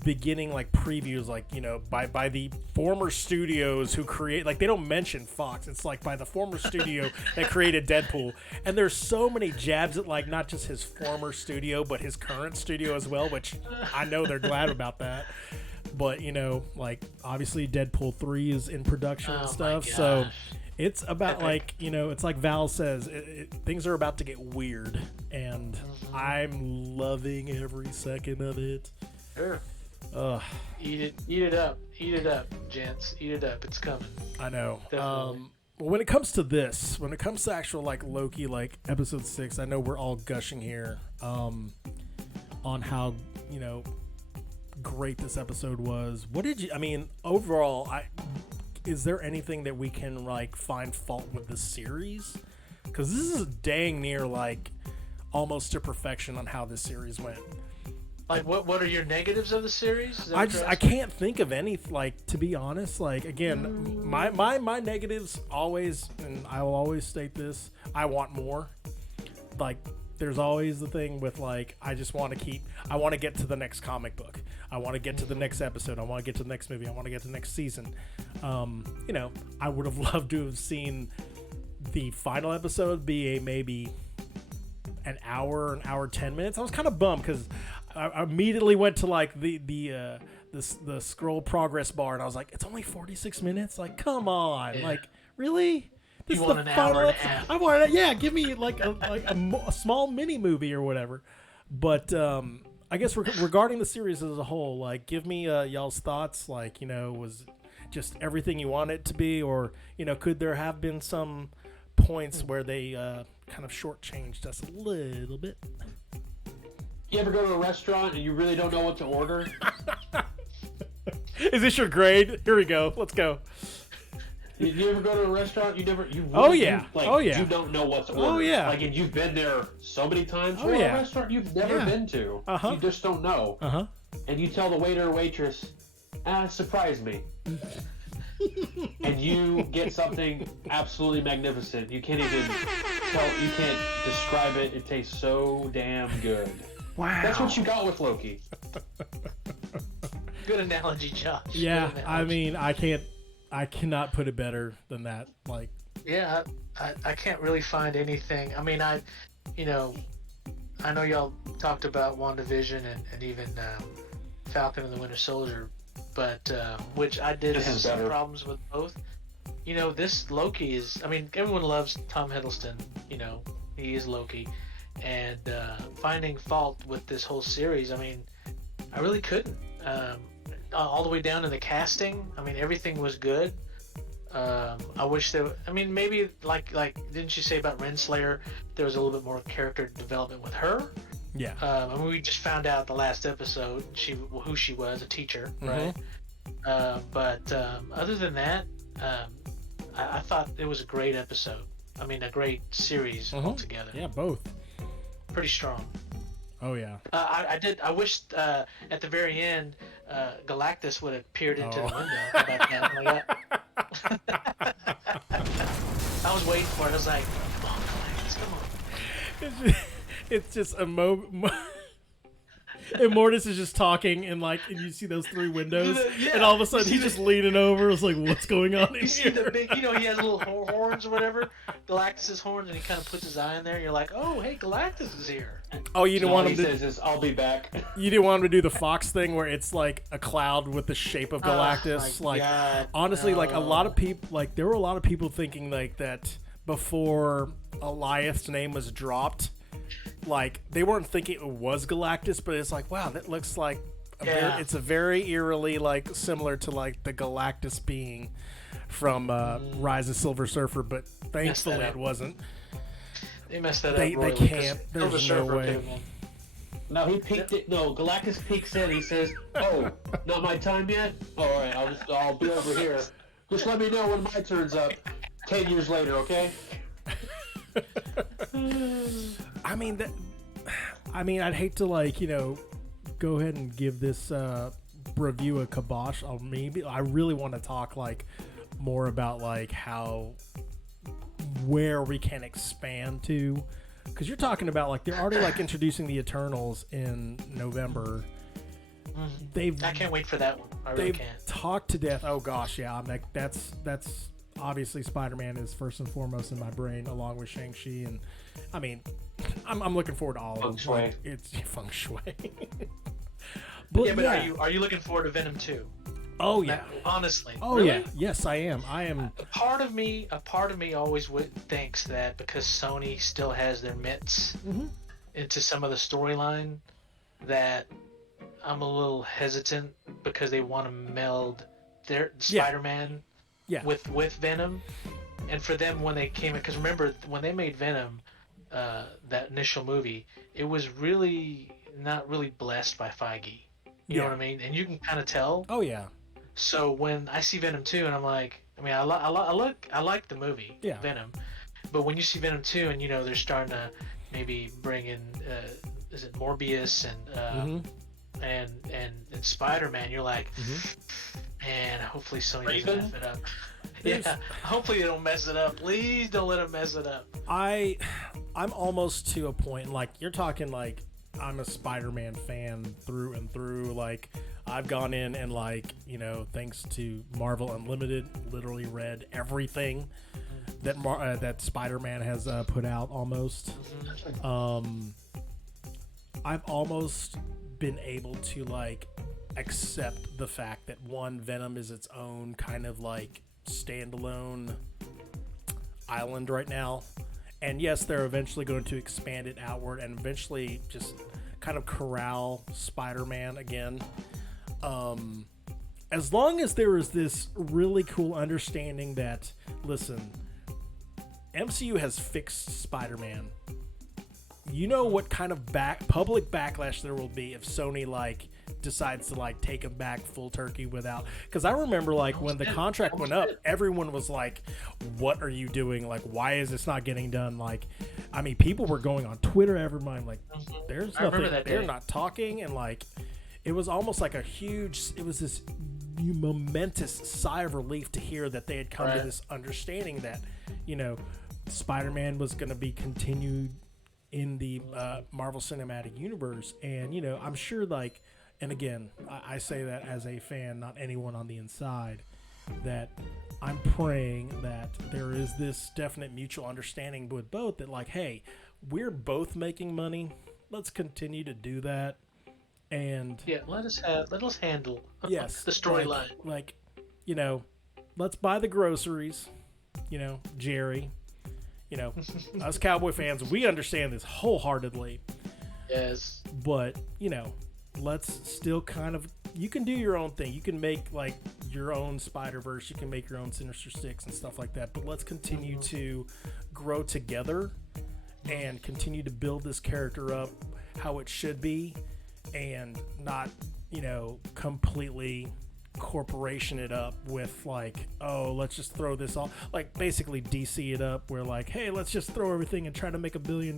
beginning like previews, like, you know, by the former studios who create, like, they don't mention Fox, it's like by the former studio that created Deadpool, and there's so many jabs at like not just his former studio but his current studio as well, which I know they're glad about that. But, you know, like, obviously Deadpool 3 is in production and stuff, so it's about like, you know, it's like Val says, things are about to get weird, and I'm loving every second of it. Sure. Eat it up, gents. Eat it up. It's coming. I know. Definitely. When it comes to actual like Loki, like episode 6, I know we're all gushing here on how, you know, great this episode was. What did you? I mean, overall, is there anything that we can like find fault with this series? Because this is dang near like almost to perfection on how this series went. Like, what are your negatives of the series? I can't think of any, like, to be honest. Like, again, my negatives always, and I will always state this, I want more. Like, there's always the thing with, like, I want to get to the next comic book. I want to get to the next episode. I want to get to the next movie. I want to get to the next season. You know, I would have loved to have seen the final episode be maybe an hour 10 minutes. I was kind of bummed because I immediately went to like the scroll progress bar, and I was like, it's only 46 minutes. Like, come on, like, really? This you is want the an final hour and a half? I wanted, give me like a small mini movie or whatever. But I guess regarding the series as a whole, like, give me y'all's thoughts. Like, you know, was just everything you want it to be, or, you know, could there have been some points where they kind of shortchanged us a little bit? You ever go to a restaurant and you really don't know what to order? Is this your grade? Here we go. Let's go. You ever go to a restaurant? You don't know what to order. Oh yeah. Like, and you've been there so many times. A restaurant you've never been to. You just don't know. And you tell the waiter or waitress, surprise me. And you get something absolutely magnificent. You can't describe it. It tastes so damn good. Wow. That's what you got with Loki. Good analogy, Josh. Yeah, I mean, I cannot put it better than that. Like, Yeah, I can't really find anything. I mean, you know, I know y'all talked about WandaVision and even Falcon and the Winter Soldier, but which I did This have is some better. problems with both. This Loki is. I mean, everyone loves Tom Hiddleston. He is Loki, and finding fault with this whole series. I mean, I really couldn't. All the way down to the casting. I mean, everything was good. I wish there. I mean, maybe like didn't you say about Renslayer? There was a little bit more character development with her. Yeah. I mean, we just found out the last episode who she was, a teacher, right? But other than that, I thought it was a great episode. I mean, a great series altogether. Yeah, both. Pretty strong. Oh yeah. I wished at the very end, Galactus would have peered into the window. How about that? I was waiting for it. I was like, come on, Galactus, come on. It's just a Immortus is just talking and you see those three windows, Yeah. and all of a sudden he's just leaning over. It's like, what's going on in You see here? the big, he has little horns or whatever, Galactus's horns, and he kind of puts his eye in there. And you're like, oh, hey, Galactus is here. Oh, you didn't want him he to. says is, "I'll be back." You didn't want him to do the Fox thing where it's like a cloud with the shape of Galactus. my God, honestly, no. a lot of people, there were a lot of people thinking that before Elias's name was dropped, they weren't thinking it was Galactus, but it's like, wow, that looks like it's a very eerily similar to the Galactus being from Rise of Silver Surfer, but thankfully it wasn't. They messed that They up. Royally, can't. 'cause There's Silver no Surfer way. could've won. No, he peeked it. No, Galactus peeks in. He says, "Oh, not my time yet. All right, I'll be over here. Just let me know when my turn's up. 10 years later, okay?" I'd hate to go ahead and give this review a kibosh. I really want to talk more about how where we can expand to, because you're talking about they're already introducing the Eternals in November. I can't wait for that one. I really They've can't. talked to death. Oh gosh, yeah. That's obviously Spider-Man is first and foremost in my brain, along with Shang-Chi, and I'm looking forward to all of them. Feng Shui. It's feng shui. But are you looking forward to Venom 2? Oh yeah. Honestly. Oh really? yeah. Yes, I am. A part of me always thinks that because Sony still has their mitts into some of the storyline, that I'm a little hesitant because they want to meld their Spider-Man with Venom, and for them when they came in, because remember when they made Venom, that initial movie, it was really not really blessed by Feige. You know what I mean? And you can kind of tell. Oh yeah. So when I see Venom 2 and I'm like, I like the movie Venom, but when you see Venom 2 and they're starting to maybe bring in is it Morbius and Spider-Man, you're like, man, hopefully Sony doesn't F it up. Yeah, hopefully they don't mess it up. Please don't let them mess it up. I'm almost to a point you're talking I'm a Spider-Man fan through and through. I've gone in and thanks to Marvel Unlimited, literally read everything that Spider-Man has put out almost. I've almost been able to accept the fact that Venom is its own kind of standalone island right now. And yes, they're eventually going to expand it outward and eventually just kind of corral Spider-Man again. As long as there is this really cool understanding that, listen, MCU has fixed Spider-Man. You know what kind of public backlash there will be if Sony decides to take him back full turkey without, because I remember when the contract went up, everyone was like, what are you doing, why is this not getting done? People were going on Twitter, everyone there's nothing, they're not talking, and it was almost it was this momentous sigh of relief to hear that they had come to this understanding that Spider-Man was going to be continued in the Marvel Cinematic Universe. And I'm sure and again, I say that as a fan, not anyone on the inside. that I'm praying that there is this definite mutual understanding with both that, like, hey, we're both making money. Let's continue to do that. And yeah, let us handle yes, the storyline. Like, you know, let's buy the groceries. You know, Jerry. You know, us Cowboy fans, we understand this wholeheartedly. Yes. But, you know, let's still kind of, you can do your own thing. You can make like your own Spider-Verse. You can make your own Sinister Six and stuff like that. But let's continue to grow together and continue to build this character up how it should be and not, you know, completely corporation it up with like, oh, let's just throw this all, like basically DC it up where like, hey, let's just throw everything and try to make $1 billion,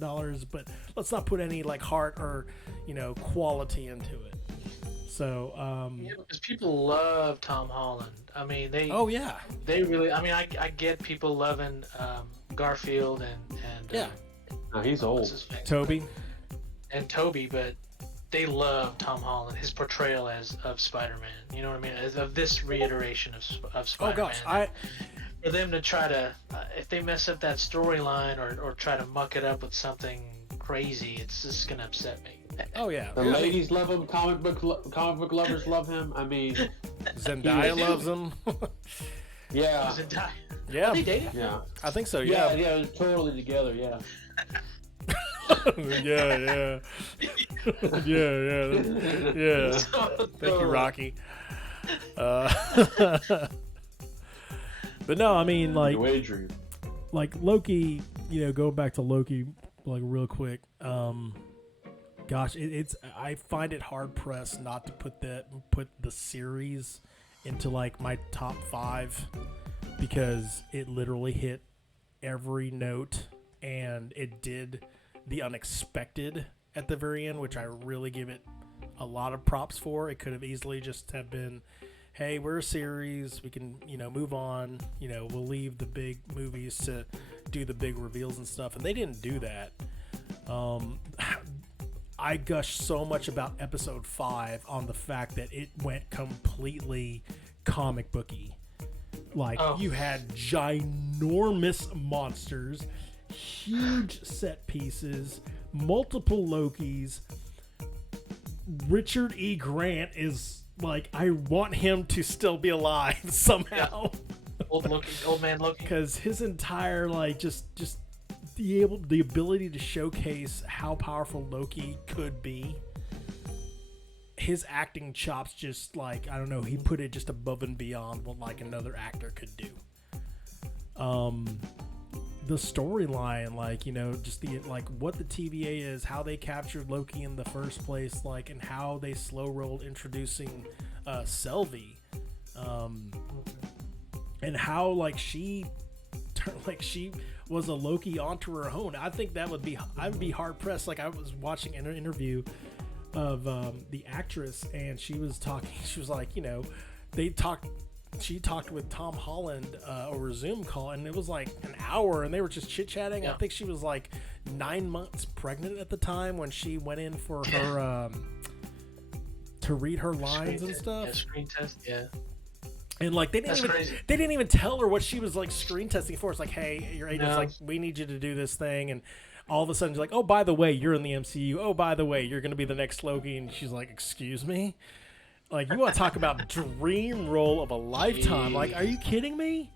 but let's not put any like heart or, you know, quality into it. So yeah, because people love Tom Holland. I mean, they really, I mean, I get people loving Garfield and he's old. Toby, but they love Tom Holland, his portrayal of Spider-Man. You know what I mean? Of this reiteration of Spider-Man. Oh gosh, for them to try to, if they mess up that storyline or try to muck it up with something crazy, it's just gonna upset me. Oh yeah, the ladies love him. Comic book lovers love him. I mean, Zendaya loves him. Yeah. Zendaya. Yeah. Are they dating? Yeah, I think so. Yeah, they're totally together. Yeah. yeah. Thank you, Rocky. But no, I mean, like Loki. You know, going back to Loki, like real quick. Gosh, it's I find it hard pressed not to put the series into like my top 5 because it literally hit every note and it did the unexpected at the very end, which I really give it a lot of props for. It could have easily just have been, hey, we're a series, we can, you know, move on, you know, we'll leave the big movies to do the big reveals and stuff, and they didn't do that. I gushed so much about episode 5 on the fact that it went completely comic booky. Like, you had ginormous monsters, huge set pieces, multiple Lokis. Richard E. Grant is like, I want him to still be alive somehow. Yeah. Old man Loki. Because his entire like just the ability to showcase how powerful Loki could be. His acting chops just like, I don't know, he put it just above and beyond what like another actor could do. The storyline, like, you know, just the like what the TVA is, how they captured Loki in the first place, like, and how they slow rolled introducing Sylvie, and how like she was a Loki onto her own. I think that I'd be hard pressed. Like, I was watching an interview of the actress, and she was talking. She was like, you know, she talked with Tom Holland over a Zoom call, and it was like an hour, and they were just chit chatting. Yeah. I think she was like 9 months pregnant at the time when she went in for her to read her lines and stuff. Yeah, screen test. Yeah. And like they didn't even tell her what she was like screen testing for. It's like, hey, your agent's like, we need you to do this thing, and all of a sudden she's like, oh, by the way, you're in the MCU. Oh, by the way, you're going to be the next Loki. And she's like, excuse me? Like, you want to talk about dream role of a lifetime? Like, are you kidding me?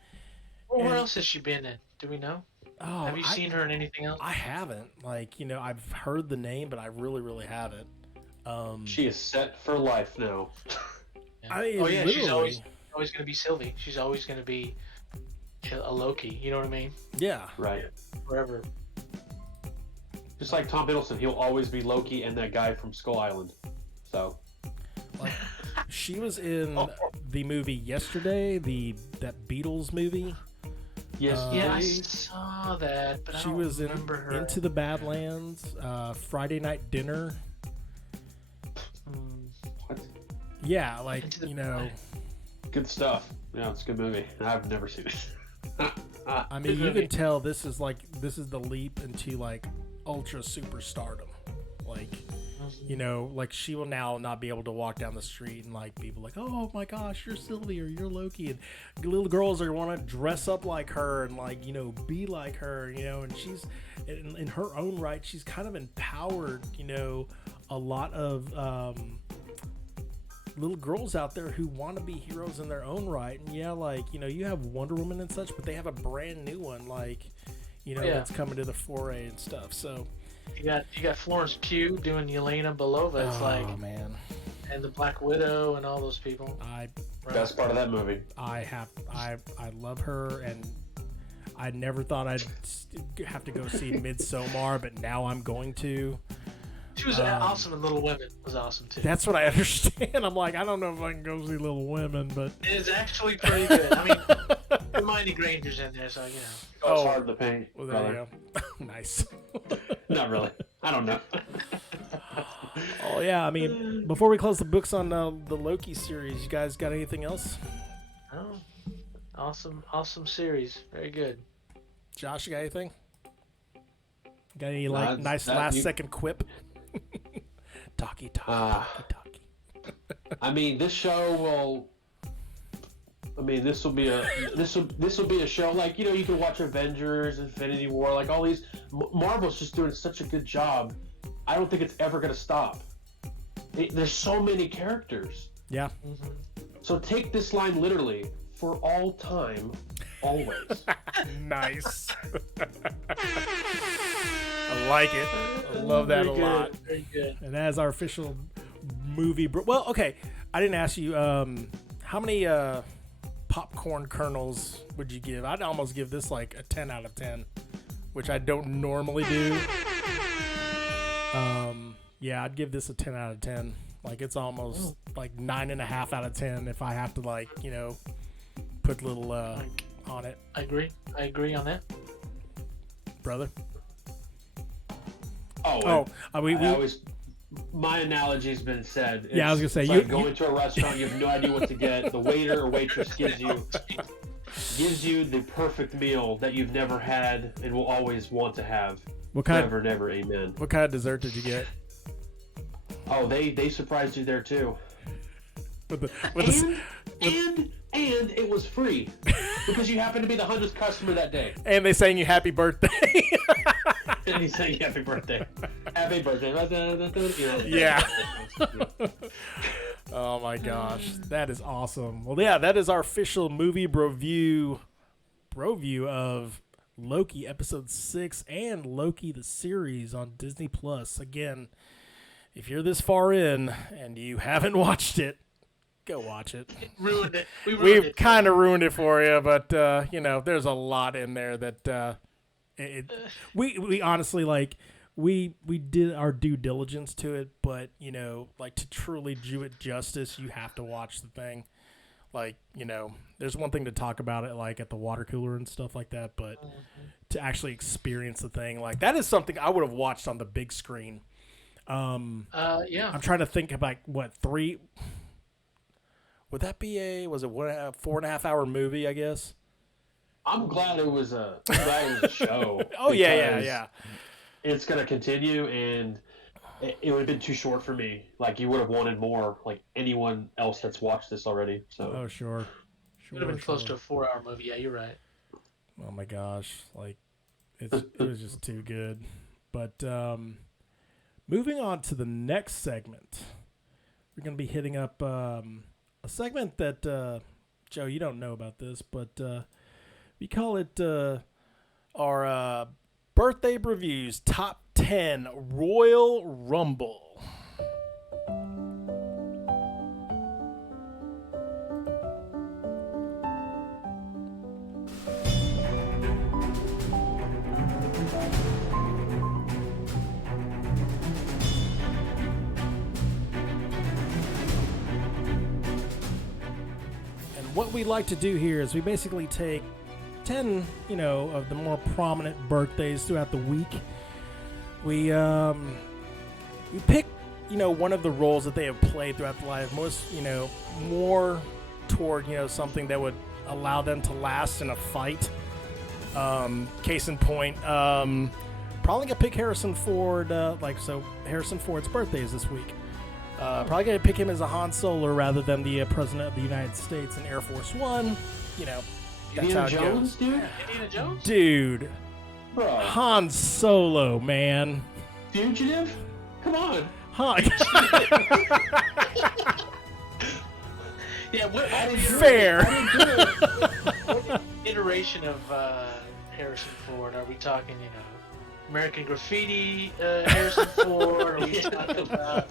Well, where else has she been in? Do we know? Oh, have you seen her in anything else? I haven't. Like, you know, I've heard the name, but I really, really haven't. She is set for life now. Yeah. She's always going to be Sylvie. She's always going to be a Loki. You know what I mean? Yeah. Right. Forever. Just like Tom Hiddleston, he'll always be Loki and that guy from Skull Island. So. Like, she was in the movie yesterday, that Beatles movie. Yes. Yeah, I saw that, but I don't remember her. Into the Badlands, Friday Night Dinner. What? Yeah, like, you know. Good stuff. Yeah, it's a good movie. I've never seen it. I mean, you can tell this is the leap into like ultra superstardom. Like, You know, like she will now not be able to walk down the street and like people like, oh my gosh, you're Sylvie or you're Loki, and little girls are want to dress up like her and like, you know, be like her, you know, and she's in her own right, she's kind of empowered, you know, a lot of little girls out there who want to be heroes in their own right. And yeah, like, you know, you have Wonder Woman and such, but they have a brand new one, like, you know, that's coming to the foray and stuff. So you got Florence Pugh doing Yelena Belova. It's like, man, and the Black Widow and all those people. Best part of that movie. I love her, and I never thought I'd have to go see Midsommar, but now I'm going to. She was awesome in Little Women. Was awesome too. That's what I understand. I'm like, I don't know if I can go see Little Women, but it's actually pretty good. I mean, Hermione Granger's in there, so you know. It's hard to paint. Well, there you go. Nice. Not really. I don't know. Oh yeah, I mean, before we close the books on the Loki series, you guys got anything else? Oh, awesome series. Very good. Josh, you got anything? Got any like nice last second quip? Talkie. I mean, this show will. I mean, this will be a show like, you know, you can watch Avengers, Infinity War, like all these. Marvel's just doing such a good job. I don't think it's ever going to stop. There's so many characters. Yeah. Mm-hmm. So take this line literally, for all time, always. Nice. I like it. I love that a lot. Very good. And as our official movie, well, okay. I didn't ask you how many popcorn kernels would you give? I'd almost give this like a 10 out of 10, which I don't normally do. Yeah, I'd give this a 10 out of 10. Like it's almost like 9.5 out of 10 if I have to, like, you know, put a little on it. I agree on that, brother. My analogy's been said. Yeah, I was gonna say, you go into a restaurant, you have no idea what to get. The waiter or waitress gives you the perfect meal that you've never had and will always want to have. Never, amen. What kind of dessert did you get? Oh, they surprised you there too. And it was free because you happened to be the 100th customer that day. And they sang you happy birthday. And he sang happy birthday. Happy birthday. Yeah. Oh my gosh. That is awesome. Well, yeah, that is our official movie Broview of Loki episode 6 and Loki the series on Disney Plus. Again, if you're this far in and you haven't watched it, go watch it. Ruined it. We've kind of ruined it for you, but you know, there's a lot in there that we honestly, like, we did our due diligence to it, but you know, like, to truly do it justice, you have to watch the thing. Like, you know, there's one thing to talk about it like at the water cooler and stuff like that, but to actually experience the thing, like, that is something I would have watched on the big screen. Yeah. I'm trying to think about what 3. Would that be was it 4.5 hour movie? I guess. I'm glad it was a show. Oh yeah. It's gonna continue, and it would have been too short for me. Like, you would have wanted more. Like anyone else that's watched this already. So. Oh sure. Would have been close to a 4-hour movie. Yeah, you're right. Oh my gosh, like it was just too good. But moving on to the next segment, we're gonna be hitting up a segment that Joe, you don't know about this, but we call it our birthday reviews top 10 Royal Rumble. What we like to do here is we basically take 10, you know, of the more prominent birthdays throughout the week. We pick, you know, one of the roles that they have played throughout the life, most, you know, more toward, you know, something that would allow them to last in a fight. Case in point, probably gonna pick Harrison Ford. So Harrison Ford's birthday is this week. Probably gonna pick him as a Han Solo rather than the president of the United States in Air Force One. You know, that's how Indiana it Jones, goes. dude. Indiana Jones? Dude, Bro, Han Solo, man. Fugitive? Come on. Han. Yeah, what Fair. what iteration of Harrison Ford? Are we talking, American Graffiti Harrison Ford? Are we talking about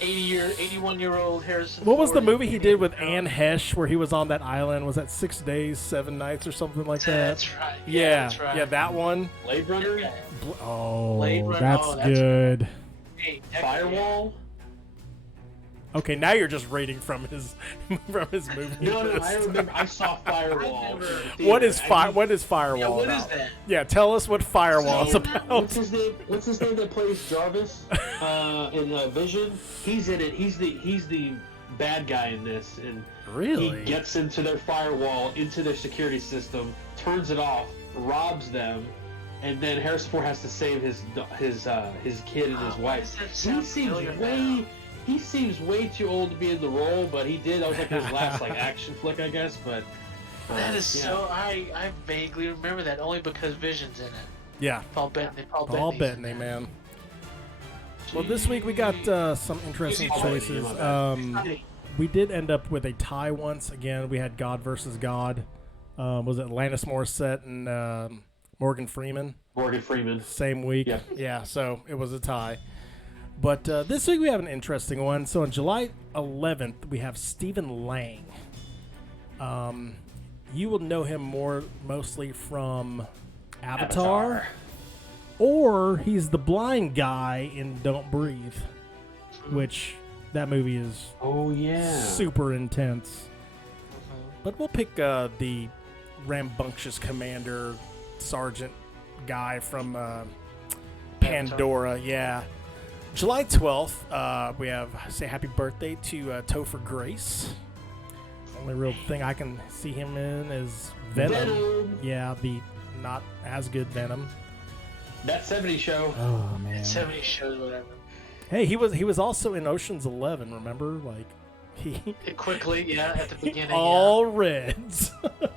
81-year-old Harrison What Ford? was the movie he did with Anne Hesh where he was on that island? Was that 6 Days, 7 Nights or something like that? That's right. Yeah, that's right. yeah, that one. Blade Runner? Yeah. Oh, Runner. that's Oh, that's good. Hey, Firewall? Okay, now you're just rating from his movie. No, list. I remember. I saw Firewall. in the What theater. is What is Firewall Yeah, what about? is that? Yeah, tell us what Firewall is about. What's his name? What's his name that plays Jarvis in Vision? He's in it. He's the bad guy in this, and Really? he gets into their firewall, into their security system, turns it off, robs them, and then Harrison Ford has to save his kid and his Why wife. does that sound familiar now? He seems way too old to be in the role, but he did. That was like his last action flick, I guess. But That is yeah. so. I vaguely remember that only because Vision's in it. Yeah, Paul Bettany. Paul Bettany's in Bettany, it. man. Well, this week we got some interesting Paul Bettany, choices. my bad. We did end up with a tie once again. We had God versus God. Was it Alanis Morissette and Morgan Freeman? Morgan Freeman. Same week. Yep. Yeah, so it was a tie. But this week we have an interesting one. So on July 11th, we have Stephen Lang. You will know him mostly from Avatar, or he's the blind guy in Don't Breathe, which that movie is Oh yeah. super intense. But we'll pick the rambunctious commander sergeant guy from Pandora. Yeah. July 12th, we have say happy birthday to Topher Grace. Only real thing I can see him in is Venom. Yeah, the not as good Venom. That 70s show. Oh man. 70 shows, whatever. Hey, he was also in Ocean's 11. Remember, like he Quickly, yeah, at the beginning. all reds.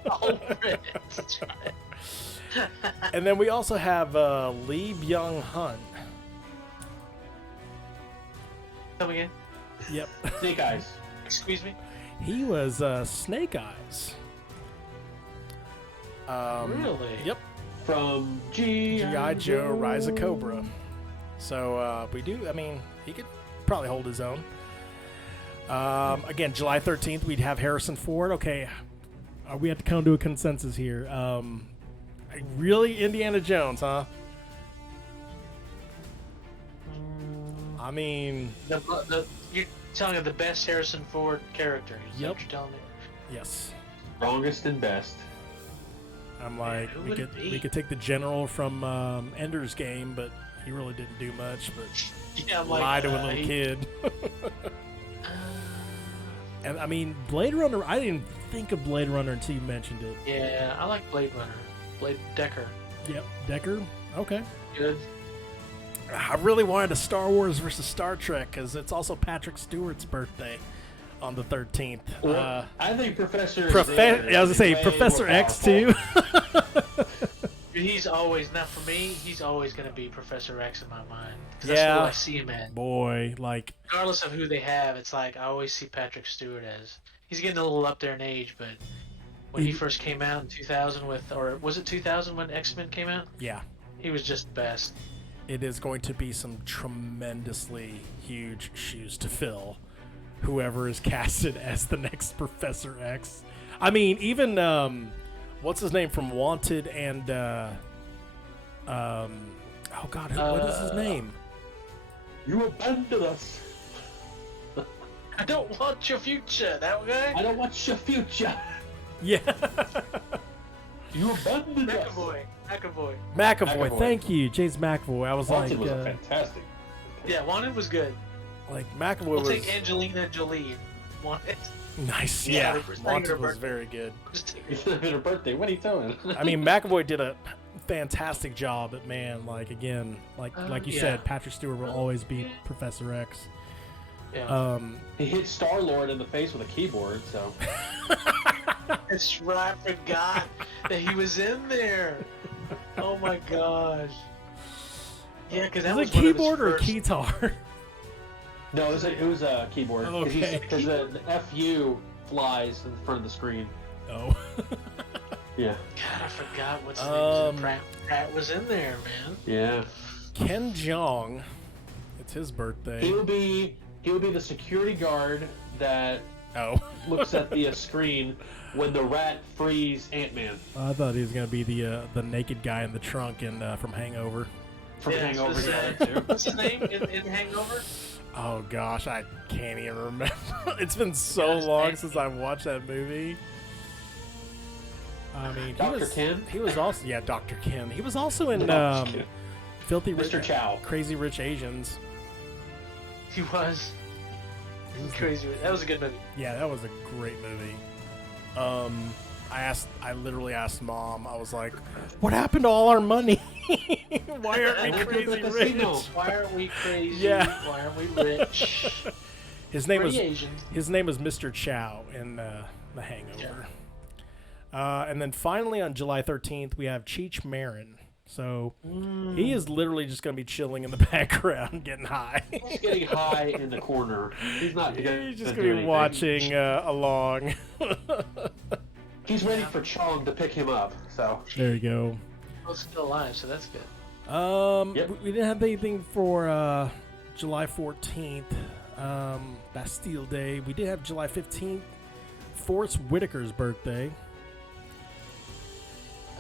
All red. That's right. And then we also have Lee Byung-hun. Come again? Yep. Snake Eyes. Excuse me? He was Snake Eyes. Really? Yep. From G.I. Joe, Rise of Cobra. So we do, I mean, he could probably hold his own. Again, July 13th, we'd have Harrison Ford. Okay, we have to come to a consensus here. Really, Indiana Jones, huh? I mean, You're telling me the best Harrison Ford character. Is that Yep. what you're telling me? yes. Strongest and best. I'm like, who we would it could be? we could take the general from Ender's Game, but he really didn't do much. But Yeah, I'm lie to a little he- kid. And I mean, Blade Runner. I didn't think of Blade Runner until you mentioned it. Yeah, I like Blade Runner. Blade Decker. Yep, Decker. Okay. Good. I really wanted a Star Wars versus Star Trek because it's also Patrick Stewart's birthday on the 13th. Well, I think Professor. I was gonna say way Professor more X powerful. too. He's always, not for me, he's always going to be Professor X in my mind. 'Cause Yeah. That's who I see him in. Boy, like Regardless of who they have, it's like I always see Patrick Stewart as. He's getting a little up there in age, but when he first came out in 2000 or was it 2000 when X-Men came out? yeah, He was just the best. it is going to be some tremendously huge shoes to fill. Whoever is casted as the next Professor X. I mean, even what's his name from Wanted and oh God, what is his name? You abandoned us. I don't want your future, that guy. I don't want your future. Yeah, You abandoned us. McAvoy. McAvoy. Thank you, James McAvoy. I was Wanted was like, fantastic. Yeah, Wanted was good. McAvoy We'll was take Angelina Jolie. Wanted. nice. Yeah, Yeah, it's not Wanted her was birthday. very good. Just take It's not been her birthday. What are you doing? I mean, McAvoy did a fantastic job. But man, like again, like you yeah. said, Patrick Stewart will always be Professor X. Yeah. He hit Star-Lord in the face with a keyboard, so. That's right. I forgot that he was in there. Oh my gosh. Yeah, because that was it keyboard or first... keytar? No, it was a keyboard. Okay. Because the FU flies in front of the screen. Oh. Yeah. God, I forgot what's his name. Pratt was in there, man. Yeah. Ken Jeong. It's his birthday. He would be the security guard that looks at the screen when the rat frees Ant-Man. I thought he was gonna be the naked guy in the trunk in from Hangover. From Hangover, too. What's his name in Hangover? Oh gosh, I can't even remember. It's been so long since I watched that movie. I mean, Dr. Ken? He was also Dr. Ken. He was also in Filthy Rich, Mr. Chow. Crazy Rich Asians. He was. Crazy. That was a good movie. Yeah, that was a great movie. I literally asked Mom. I was like, "What happened to all our money? Why aren't we crazy rich? Why aren't we crazy? Yeah. Why aren't we rich?" His name was Asian. His name was Mr. Chow in The Hangover. Yeah. And then finally on July 13th we have Cheech Marin. So he is literally just going to be chilling in the background, getting high. He's getting high in the corner. He's not. He's just going to be watching along. He's waiting for Chong to pick him up. So there you go. Oh, still alive, so that's good. We didn't have anything for July 14th, Bastille Day. We did have July 15th, Forrest Whitaker's birthday.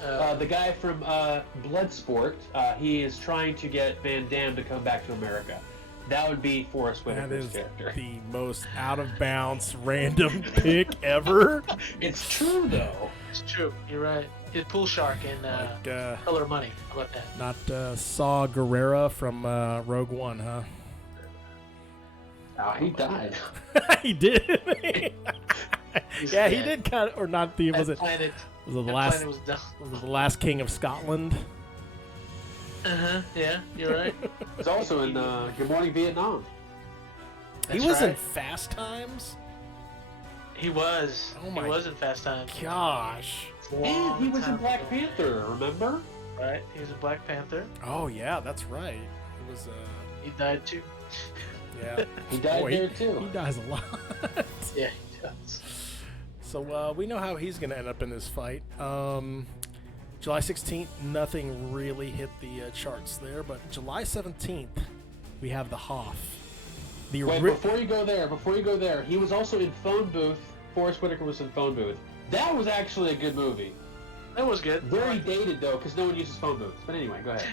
The guy from Bloodsport, he is trying to get Van Damme to come back to America. That would be Forrest Whitaker's character. That is the most out-of-bounds random pick ever. It's true, though. It's true. You're right. He's Pool Shark in Color of Money. How about that? Not Saw Gerrera from Rogue One, huh? Oh, he died. He did. Yeah, he dead. did kind of, or not the, was it? Planet, Was it the last? planet was done. Was it the last King of Scotland? Yeah, you're right. He's also in Good Morning Vietnam. He was in Fast Times. He was. Oh my he was in Fast Times. Gosh. And he was in Black Panther, remember? Right, he was in Black Panther. Oh yeah, that's right. He was. He died too. Yeah. He died there too. He dies a lot. Yeah, he does. So we know how he's going to end up in this fight. July 16th, nothing really hit the charts there, but July 17th, we have the Hoff. Wait, before you go there, he was also in Phone Booth. Forrest Whitaker was in Phone Booth. That was actually a good movie. That was good. Very dated, though, because no one uses phone booths. But anyway, go ahead.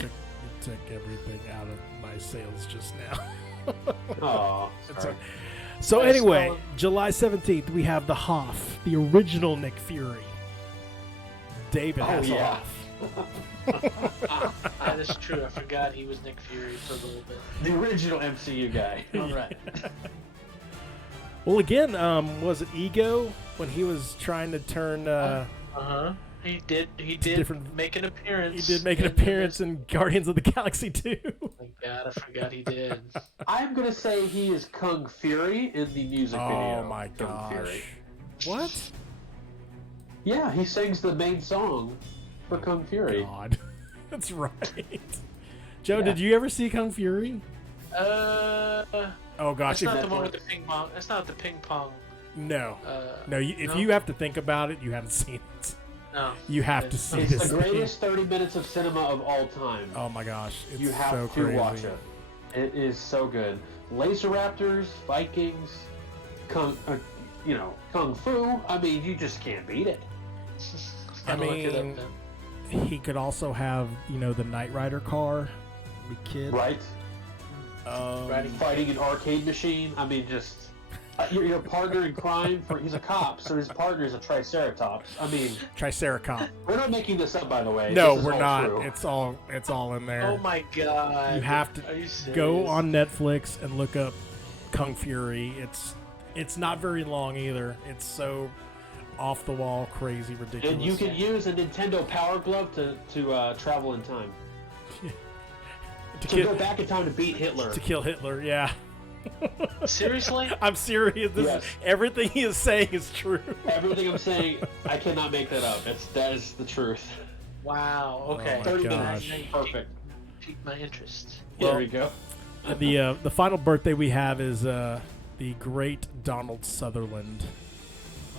You took everything out of my sales just now. Oh, So anyway, July 17th, we have the Hoff, the original Nick Fury. David Hasselhoff. That is true. I forgot he was Nick Fury for a little bit. The original MCU guy. All right. Well, again, was it Ego when he was trying to turn? He did make an appearance. He did make an appearance in Guardians of the Galaxy 2. Oh my God, I forgot he did. I'm gonna say he is Kung Fury in the music video. Oh my Kung gosh! Fury. What? Yeah, he sings the main song for Kung Fury. God, that's right. Joe, did you ever see Kung Fury? Oh gosh, that's not the one with the ping pong. That's not the ping pong. No, no. If no? you have to think about it, you haven't seen it. No. You have to see it's this. It's the greatest 30 minutes of cinema of all time. Oh my gosh, it's you have so to crazy. watch it. It is so good. Laser Raptors, Vikings, Kung Fu. I mean, you just can't beat it. I mean, he could also have, the Knight Rider car. The kid. Right. Fighting an arcade machine. I mean, just your partner in crime. He's a cop, so his partner is a Triceratops. I mean, Triceracop. We're not making this up, by the way. No, this is we're all not. True. It's all in there. Oh my God! You have to go on Netflix and look up Kung Fury. It's not very long either. It's so off the wall, crazy, ridiculous. And you can use a Nintendo Power Glove to travel in time. to go back in time to beat Hitler. To kill Hitler, yeah. Seriously? I'm serious. Yes. Everything he is saying is true. Everything I'm saying, I cannot make that up. That is the truth. Wow. Okay. Oh 30 gosh. minutes. Perfect. Piqued my interest. There we go. The final birthday we have is the great Donald Sutherland.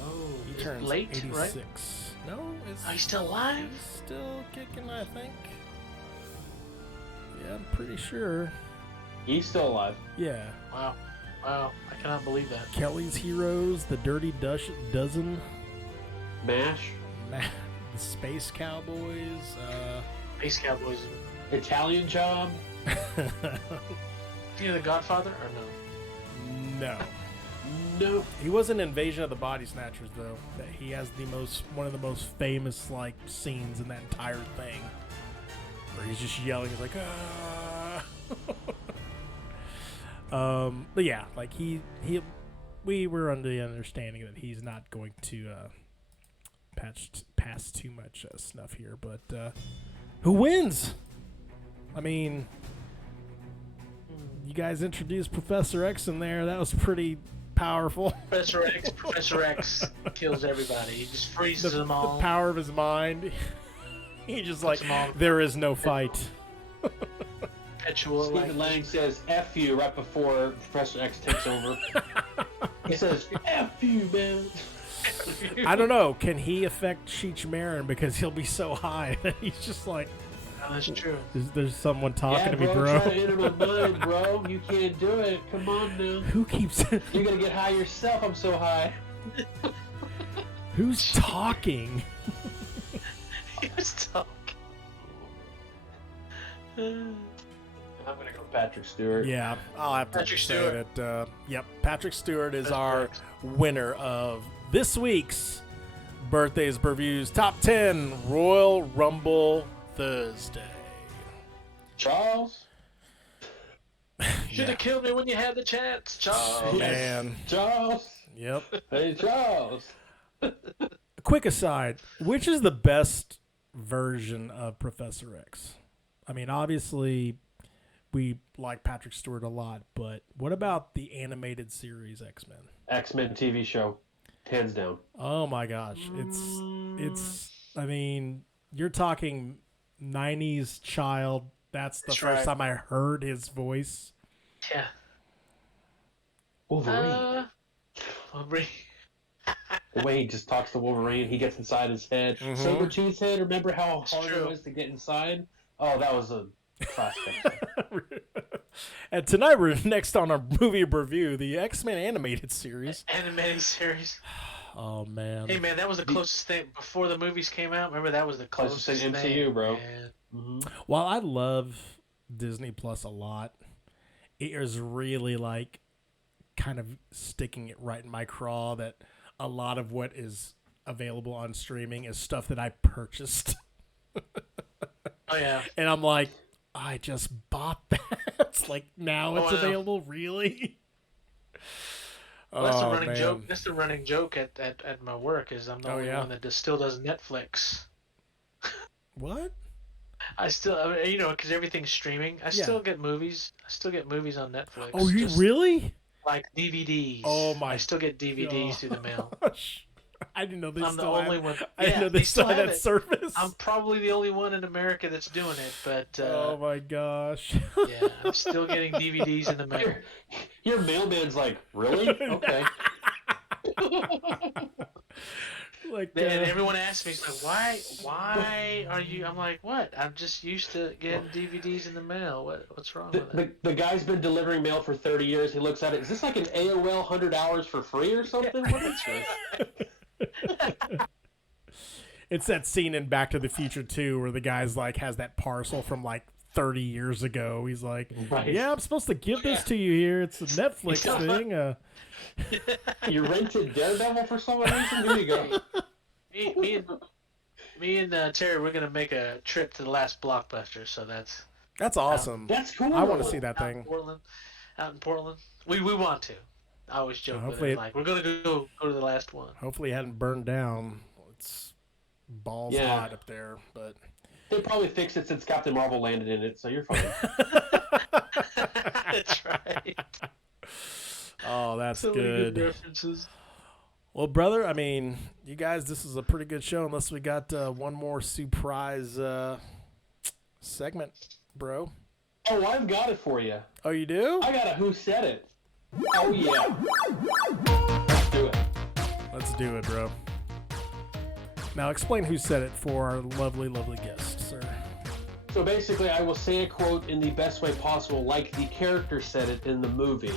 Oh, He turns late, 86. right? No, Are you still alive? He's still kicking, I think. Yeah, I'm pretty sure. He's still alive. Yeah. Wow. Wow. I cannot believe that. Kelly's Heroes, The Dirty Dozen, MASH. The Space Cowboys. Space Cowboys. Italian Job. You know The Godfather or no? No. No. He was in Invasion of the Body Snatchers, though. That he has one of the most famous scenes in that entire thing, where he's just yelling. He's like, ah. But yeah, we were under the understanding that he's not going to pass too much snuff here. But who wins? I mean, you guys introduced Professor X in there. That was pretty powerful. Professor X kills everybody. He just freezes them all. The power of his mind. He just Puts them all- there is no fight. Perpetual. Stephen Lang says F you right before Professor X takes over. He says, F you, man. I don't know. Can he affect Cheech Marin because he'll be so high that he's just like, No, that's true. there's someone talking Yeah, to me, bro. bro. Try to enter my mind, bro. You can't do it. Come on, now. Who keeps? You're gonna get high yourself. I'm so high. Who's talking? He was talking. I'm gonna go Patrick Stewart. Yeah, I'll have to Patrick say Stewart. that. Yep, Patrick Stewart is Patrick our Stewart. winner of this week's Birthdays Breview's Top 10 Royal Rumble Thursday. Charles. Should have killed me when you had the chance, Charles. Oh, man. Charles. Yep. Hey, Charles. Quick aside, which is the best version of Professor X? I mean, obviously, we like Patrick Stewart a lot, but what about the animated series X-Men? X-Men TV show. Hands down. Oh my gosh. It's I mean, you're talking 90s child. That's the first time I heard his voice. Yeah. Wolverine. Wolverine. The way he just talks to Wolverine, he gets inside his head. Sabretooth's head, remember how hard it was to get inside? Oh, that was a classic. And tonight we're next on our movie review, the X-Men animated series. Animated series. Oh man. Hey man, that was the closest thing before the movies came out. Remember that was the closest thing thing. MCU, bro. Man. While I love Disney Plus a lot, it is really kind of sticking it right in my craw that a lot of what is available on streaming is stuff that I purchased. Oh yeah. And I'm like, I just bought that. It's like now it's available, really? Well, that's the running man. joke. That's the running joke at my work is I'm the only one that still does Netflix. What? I still, because everything's streaming. I still get movies. I still get movies on Netflix. Oh, you really? Like DVDs. Oh my! I still get DVDs through the mail. I didn't know they I'm still the only one. I didn't know they still had that service. I'm probably the only one in America that's doing it, but oh my gosh! Yeah, I'm still getting DVDs in the mail. Your mailman's like, really? Okay. And everyone asks me, he's like, why are you? I'm like, what? I'm just used to getting DVDs in the mail. What's wrong with it? The guy's been delivering mail for 30 years. He looks at it. Is this like an AOL 100 hours for free or something? What is this? It's that scene in Back to the Future 2 where the guy's has that parcel from 30 years ago. He's like, yeah, I'm supposed to give this to you here. It's a Netflix thing. You rented Daredevil for some reason? Here you go. Me and Terry, we're gonna make a trip to the last Blockbuster. So that's awesome. That's cool. I want to see that thing. Out in Portland. We want to. I always joke with Hopefully him, like, we're going to go to the last one. Hopefully it hadn't burned down. It's balls hot up there, but they probably fixed it since Captain Marvel landed in it, so you're fine. That's right. Oh, that's so good. Many good references. Well, brother, I mean, you guys, this is a pretty good show unless we got one more surprise segment, bro. Oh, I've got it for you. Oh, you do? I got a Who Said It. Oh, yeah. Let's do it. Let's do it, bro. Now, explain Who Said It for our lovely, lovely guest, sir. So basically, I will say a quote in the best way possible, like the character said it in the movie.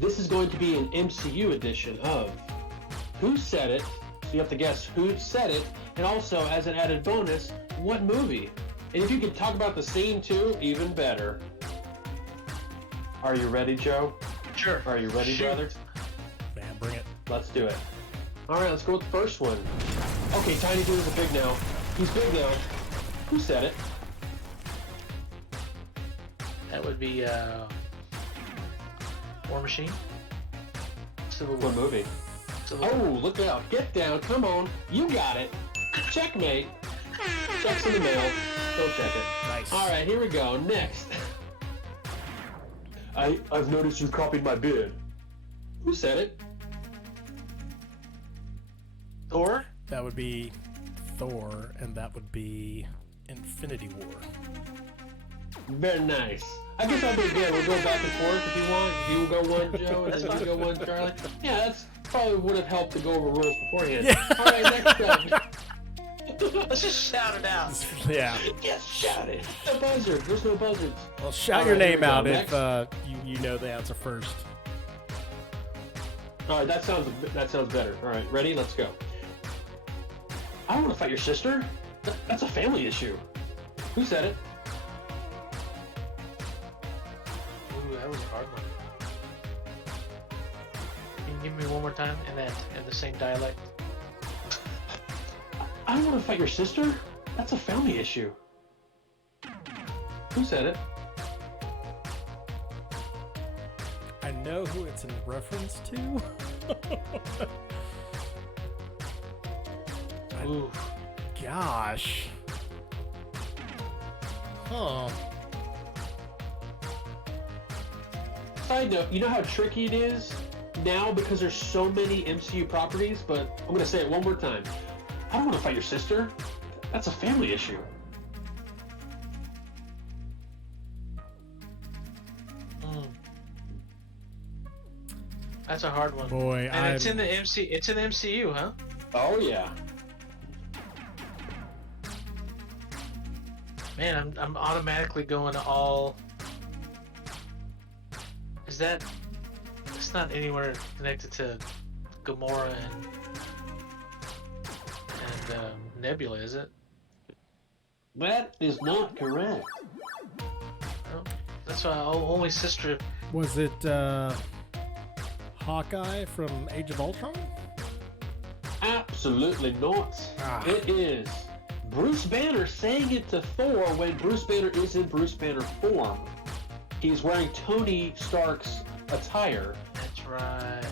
This is going to be an MCU edition of Who Said It. So you have to guess who said it, and also, as an added bonus, what movie. And if you could talk about the scene too, even better. Are you ready, Joe? Sure. Are you ready, brother? Man, bring it. Let's do it. All right, let's go with the first one. Okay, Tiny Dude is big now. He's big now. Who said it? That would be War Machine. Civil War. What movie? Civil War. Oh, look out. Get down. Come on. You got it. Checkmate. Check's in the mail. Go check it. Nice. All right, here we go. Next. I've noticed you copied my bid. Who said it? Thor? That would be Thor, and that would be Infinity War. Very nice. I guess I'll do it again. We'll go back and forth if you want. You will go one, Joe, and then you go one, Charlie. Yeah, that's probably would have helped to go over rules beforehand. Yeah. All right, next up. Let's just shout it out. Yeah. Yes, shout it. No buzzard. There's no buzzards. Well, shout All your right, here name we go. out Next. if you know the answer first. All right, that sounds better. All right, ready? Let's go. I don't want to fight your sister. That's a family issue. Who said it? Ooh, that was a hard one. Can you give me one more time in the same dialect? I don't want to fight your sister. That's a family issue. Who said it? I know who it's in reference to. Ooh. Gosh. Huh. Side note, you know how tricky it is now because there's so many MCU properties, but I'm going to say it one more time. I don't want to fight your sister. That's a family issue. That's a hard one. Boy, and it's in the MCU, huh? Oh, yeah. Man, I'm automatically going to all. Is that? It's not anywhere connected to Gamora and Nebula, is it? That is not correct. Oh, that's why only sister. Was it Hawkeye from Age of Ultron? Absolutely not. It is Bruce Banner saying it to Thor when Bruce Banner is in Bruce Banner form. He's wearing Tony Stark's attire. That's right.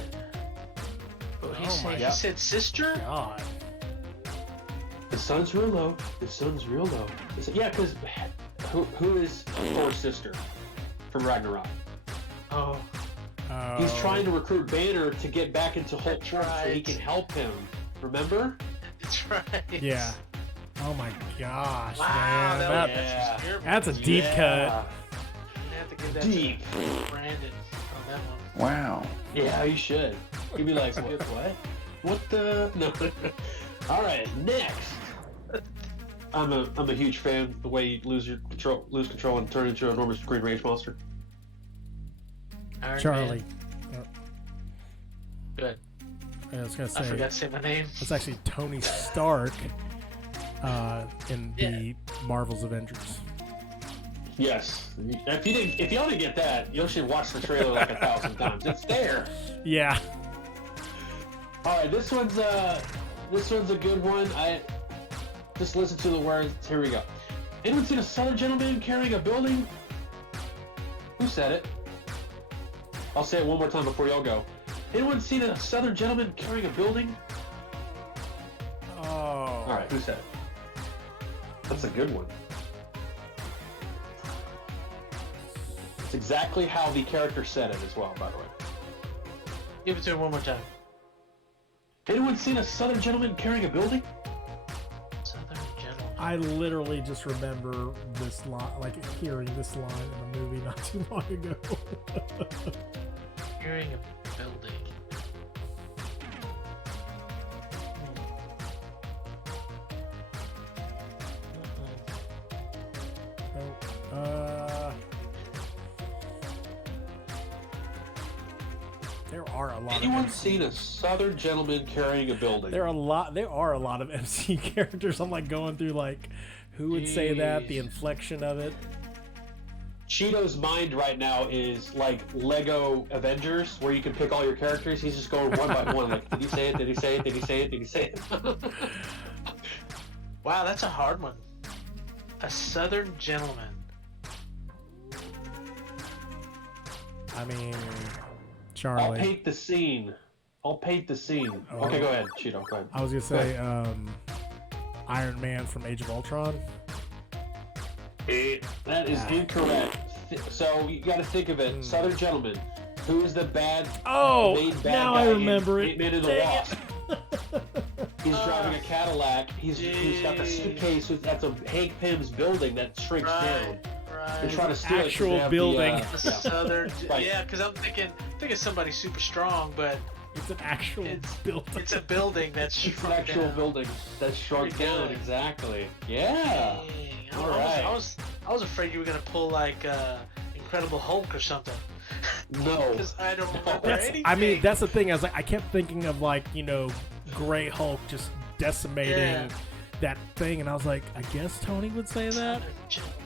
But he God. said sister? God. The sun's real low. The sun's real low. Yeah, because who is Thor's sister from Ragnarok? Oh. He's trying to recruit Banner to get back into Hulk That's form so he right. can help him. Remember? That's right. Yeah. Oh my gosh, Wow, man. That's a deep cut. You have to give that Deep. to Brandon on that one. Wow. Yeah, you should. You'd be like, what? What the? No. All right, next. I'm a huge fan of the way you lose control and turn into an enormous green range monster. Iron Charlie. Man. Good. I was gonna say I forgot to say my name. it's actually Tony Stark in the Marvel's Avengers. Yes. If y'all didn't get that, you should watch the trailer like 1,000 times. It's there. Yeah. All right, this one's a good one. I just listen to the words. Here we go. Anyone seen a Southern gentleman carrying a building? Who said it? I'll say it one more time before y'all go. Anyone seen a Southern gentleman carrying a building? Oh. All right, who said it? That's a good one. It's exactly how the character said it as well, by the way. Give it to him one more time. Anyone seen a Southern gentleman carrying a building? Southern gentleman. I literally just remember this line, like hearing this line in a movie not too long ago. Carrying a building. There are a lot. Anyone seen a Southern gentleman carrying a building? There are a lot of MC characters. I'm like going through like who would say that, the inflection of it. Cheeto's mind right now is like Lego Avengers, where you can pick all your characters. He's just going one by one. Like, did he say it? Did he say it? Did he say it? Did he say it? Wow, that's a hard one. A Southern gentleman. I mean, I'll Charlie. paint the scene. Okay, go ahead, Cheeto. Go ahead. I was gonna say Iron Man from Age of Ultron. That is incorrect. So you got to think of it. Southern gentleman. Who is the bad? Oh, main bad now guy I remember in it. Ant-Man and the Dang Wasp. He's driving a Cadillac. He's got the suitcase. That's a Hank Pym's building that shrinks down. Right. They're trying to steal Actual it 'cause they have building. The Southern. Right. Yeah, because I'm thinking somebody super strong, but It's an actual building. it's a building that's It's an shrunk actual down. building that's shrunk Pretty down. good. Exactly. Yeah. Dang. All right. I was afraid you were gonna pull like Incredible Hulk or something. No. Because I don't remember anything. I mean, that's the thing. I kept thinking of like, Gray Hulk just decimating that thing, and I was like, I guess Tony would say that. Southern gentleman.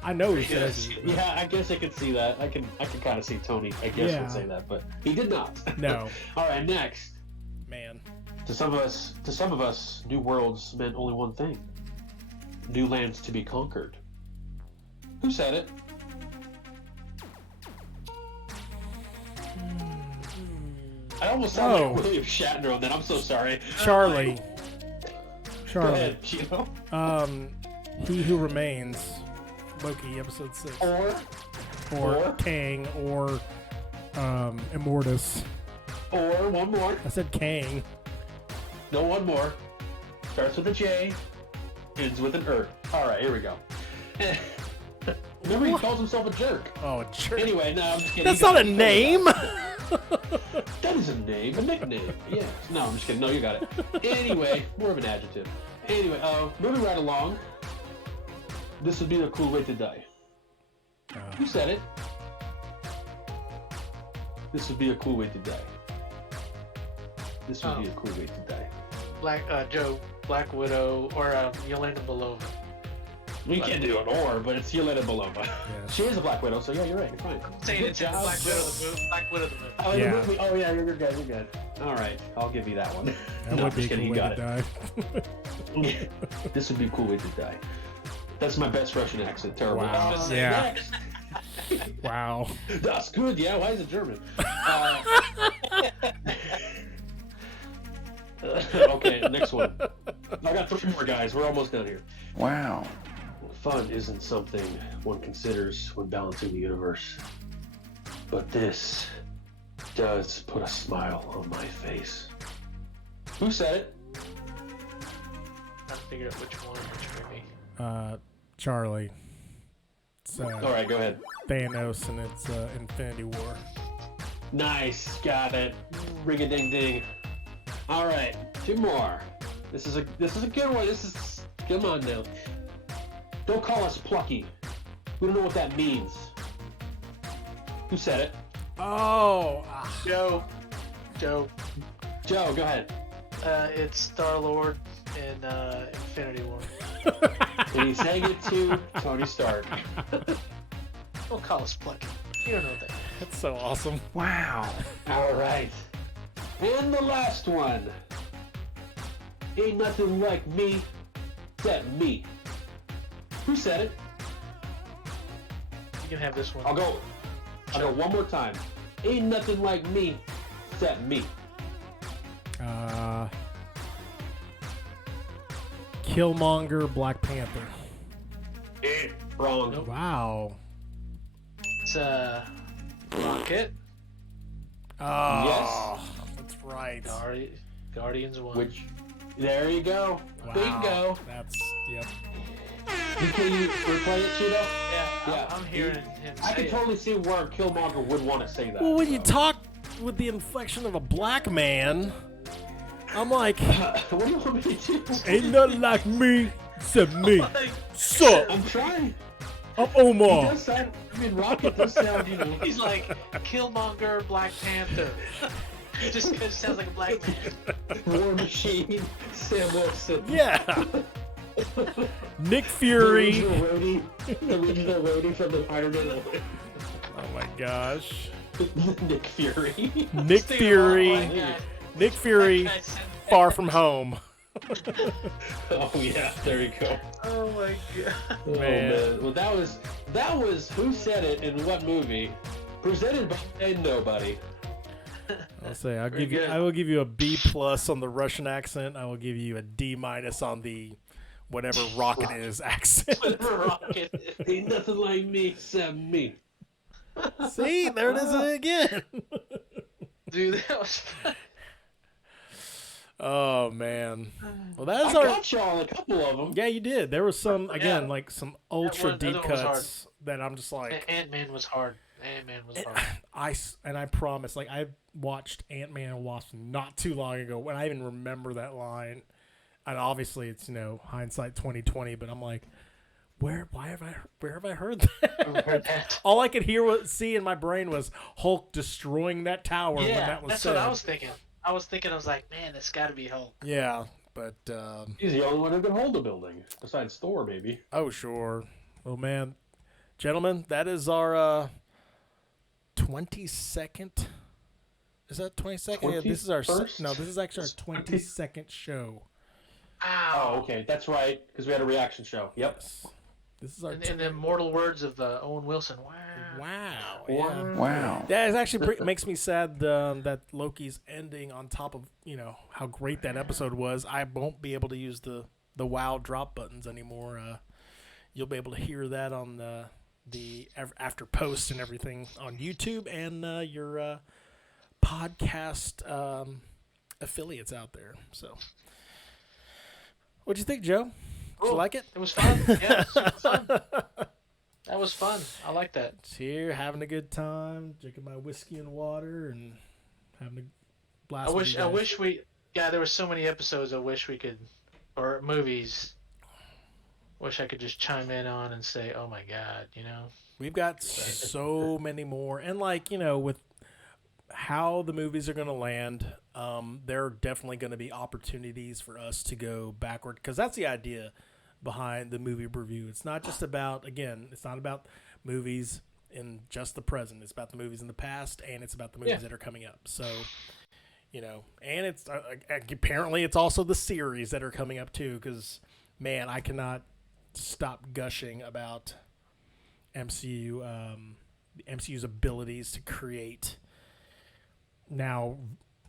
I know he says it. Yeah, I guess I could see that. I can kind of see Tony. I guess Yeah. would say that, but he did not. No. All right, next. Man. To some of us, new worlds meant only one thing: new lands to be conquered. Who said it? I almost sound like William Shatner on that. I'm so sorry. Charlie. Go ahead, Chino. He Who Remains. Loki, episode 6. Or Kang, or Immortus. Or one more. I said Kang. No, one more. Starts with a J, ends with an All right, here we go. Remember, he calls himself a jerk. Oh, a jerk. Anyway, no, I'm just kidding. That's not a name. That is a name, a nickname. Yeah. No, I'm just kidding. No, you got it. Anyway, more of an adjective. Anyway, moving right along. This would be a cool way to die. Who said it? This would be a cool way to die. This would be a cool way to die. Black Widow, or Yelena Belova. We can't do an or, but it's Yelena Belova. Yes. She is a Black Widow, so yeah, you're right. You're fine. I'm saying Good it's in job, Black Widow Joe. the movie. Black Widow the movie. Oh, Yeah. the movie. Oh, yeah, you're good. You're good. All right, I'll give you that one. That No, would I'm be just a kidding. cool You way got to it. die. This would be a cool way to die. That's my best Russian accent. Terrible. Wow. Just say Yeah. next. Wow. That's good. Yeah. Why is it German? Okay, next one. I got 3 more, guys. We're almost done here. Wow. Fun isn't something one considers when balancing the universe, but this does put a smile on my face. Who said it? Trying to figure out which movie. Charlie. It's All right, go ahead. Thanos, and it's Infinity War. Nice, got it. Ring a ding ding. All right, 2 more. This is a good one. Come on now. Don't call us plucky. We don't know what that means. Who said it? Oh. Joe, Joe, go ahead. it's Star-Lord in Infinity War. And he sang it to Tony Stark. Don't call us plucky. You don't know what that means. That's so awesome. Wow. All right. And the last one. Ain't nothing like me except me. Who said it? You can have this one. I'll go one more time. Ain't nothing like me except me. Killmonger, Black Panther. Wrong. Nope. Wow. It's Rocket. Oh, Yes. that's right. Guardians 1. Which, there you go. Wow. Bingo. That's, yep. Can you replay it, Cheeto? Yeah, I'm hearing him say I can it. totally see where Killmonger would want to say that. Well, when you talk with the inflection of a black man, I'm like, What do you want me to do? ain't nothing like me except me. Like, So, I'm trying. I'm He Omar. does sound, Rocket does sound, he's like Killmonger, Black Panther. He just sounds like a black man. War Machine, Sam Wilson. Yeah. Nick Fury. The original roadie from the Spider-Man. Oh my gosh. Nick Fury. Nick Fury. Nick Fury. Far From Home. Oh yeah, there you go. Oh my god. Oh, man. Well, that was Who Said It in What Movie? Presented by nobody. I'll say I good. will give you a B+ on the Russian accent. I will give you a D- on the whatever Rocket is accent. Rocket. Ain't nothing like me except me. See, there it is again. Dude, that was fun. Oh man. Well, I that's our. got y'all a couple of them. Yeah, you did. There was some again, Yeah. like some ultra That deep one was cuts that I'm just like. Ant-Man was hard. Ant-Man was hard. I promise, like I watched Ant-Man and Wasp not too long ago, and I even remember that line. And obviously, it's hindsight 2020, but I'm like, where have I heard that? All I could see in my brain was Hulk destroying that tower when that was that's said. what I was thinking. I was like, man, that's got to be Hulk. Yeah, but He's the only one who can hold a building, besides Thor, maybe. oh sure. Well, man, gentlemen, that is our 22nd. Is that 22nd? Yeah, this is our 21st? no. This is actually our 22nd show. Ow. Oh, okay, that's right, because we had a reaction show. Yep. Yes. This is our. In the immortal words of Owen Wilson. Wow. Wow. Yeah. Wow. Yeah, it actually makes me sad that Loki's ending on top of how great that episode was. I won't be able to use the wow drop buttons anymore. You'll be able to hear that on the after post and everything on YouTube and your podcast affiliates out there. So, what'd you think, Joe? Did you like it? It was fun. Yeah, it was fun. That was fun. I like that. Here, having a good time, drinking my whiskey and water, and having a blast. I wish we. Yeah, there were so many episodes. I wish we could, or movies. Wish I could just chime in on and say, "Oh my God," We've got so many more, and with how the movies are going to land, there are definitely going to be opportunities for us to go backward, because that's the idea behind the movie review. It's not just about, it's not about movies in just the present. It's about the movies in the past, and it's about the movies that are coming up. So, and it's apparently it's also the series that are coming up too, because man, I cannot stop gushing about MCU, the MCU's abilities to create now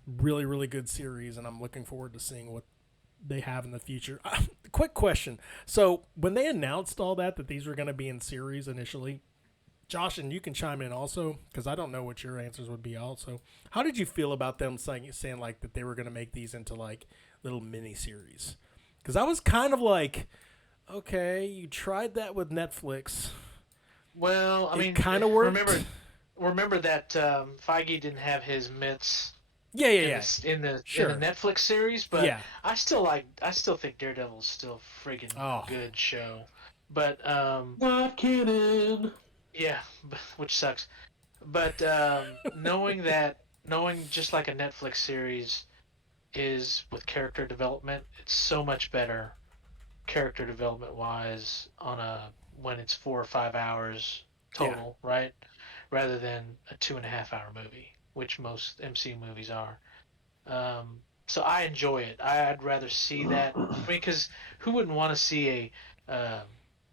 really, really good series, and I'm looking forward to seeing what they have in the future. Quick question. So when they announced all that these were going to be in series initially, Josh, and you can chime in also, because I don't know what your answers would be also. How did you feel about them saying like that they were going to make these into like little mini series? Because I was kind of like, okay, you tried that with Netflix. Well, I mean, kind of worked. Remember that Feige didn't have his mitts. Yeah. In the Netflix series, but yeah. I still think Daredevil's still a freaking good show. But Not canon. yeah, which sucks. But knowing just like a Netflix series is with character development, it's so much better character development wise when it's 4 or 5 hours total, right? Rather than a 2.5 hour movie, which most MCU movies are. So I enjoy it. I'd rather see that. I mean, because who wouldn't want to see a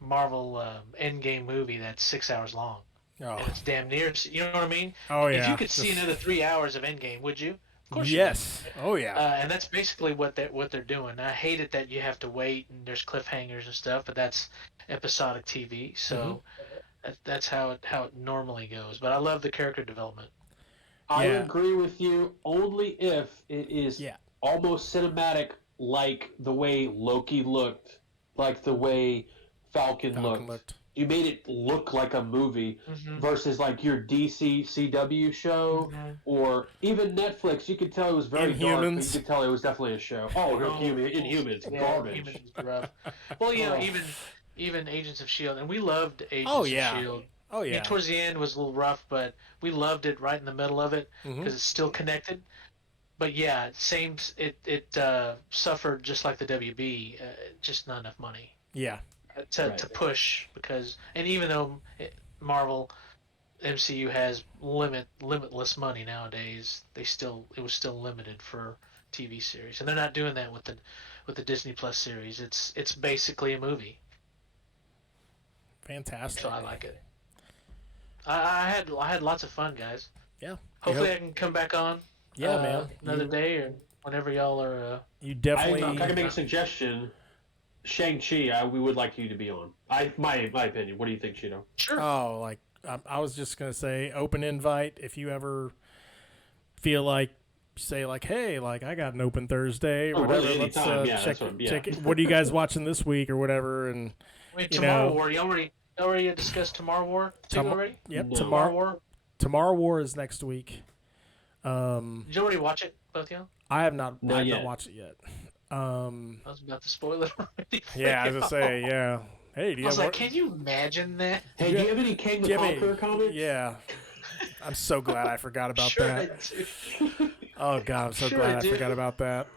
Marvel Endgame movie that's 6 hours long? Oh. And it's damn near, you know what I mean? Oh, yeah. If you could see another 3 hours of Endgame, would you? Of course. Yes. Oh yeah. And that's basically what they're doing. I hate it that you have to wait. And that's basically what they're doing. I hate it that you have to wait and there's cliffhangers and stuff, but that's episodic TV, so that's how it normally goes. But I love the character development. I agree with you only if it is almost cinematic, like the way Loki looked, like the way Falcon looked. You made it look like a movie versus like your DC CW show or even Netflix. You could tell it was very dark, but you could tell it was definitely a show. Inhumans, garbage. Inhumans rough. Well, even Agents of Shield, and we loved Agents of Shield. Oh yeah. I mean, towards the end was a little rough, but we loved it right in the middle of it because it's still connected. But yeah, it suffered just like the WB, just not enough money. Yeah. To push and even though Marvel MCU has limitless money nowadays, it was still limited for TV series, and they're not doing that with the Disney Plus series. It's basically a movie. Fantastic. So I like it. I had lots of fun, guys. Yeah. Hopefully I can come back on. Yeah, man. Another day or whenever y'all are. You definitely. I can make a suggestion. Shang-Chi, we would like you to be on. My opinion. What do you think, Cheeto? Sure. Oh, like I was just gonna say, open invite. If you ever feel like, say like, hey, like I got an open Thursday or whatever. Really, let's check it. What are you guys watching this week or whatever? And Tomorrow War. You already discussed Tomorrow War already? Yep. No. Tomorrow War. Tomorrow War is next week. Did you already watch it, both y'all? I have not. I have not watched it yet. I was about to spoil it already. Yeah, I was gonna say, yeah. Hey, I was like, can you imagine that? Hey, do you have any King the Conqueror comics? Yeah. I'm so glad I forgot about that. I do. Oh god, I'm so glad I forgot about that.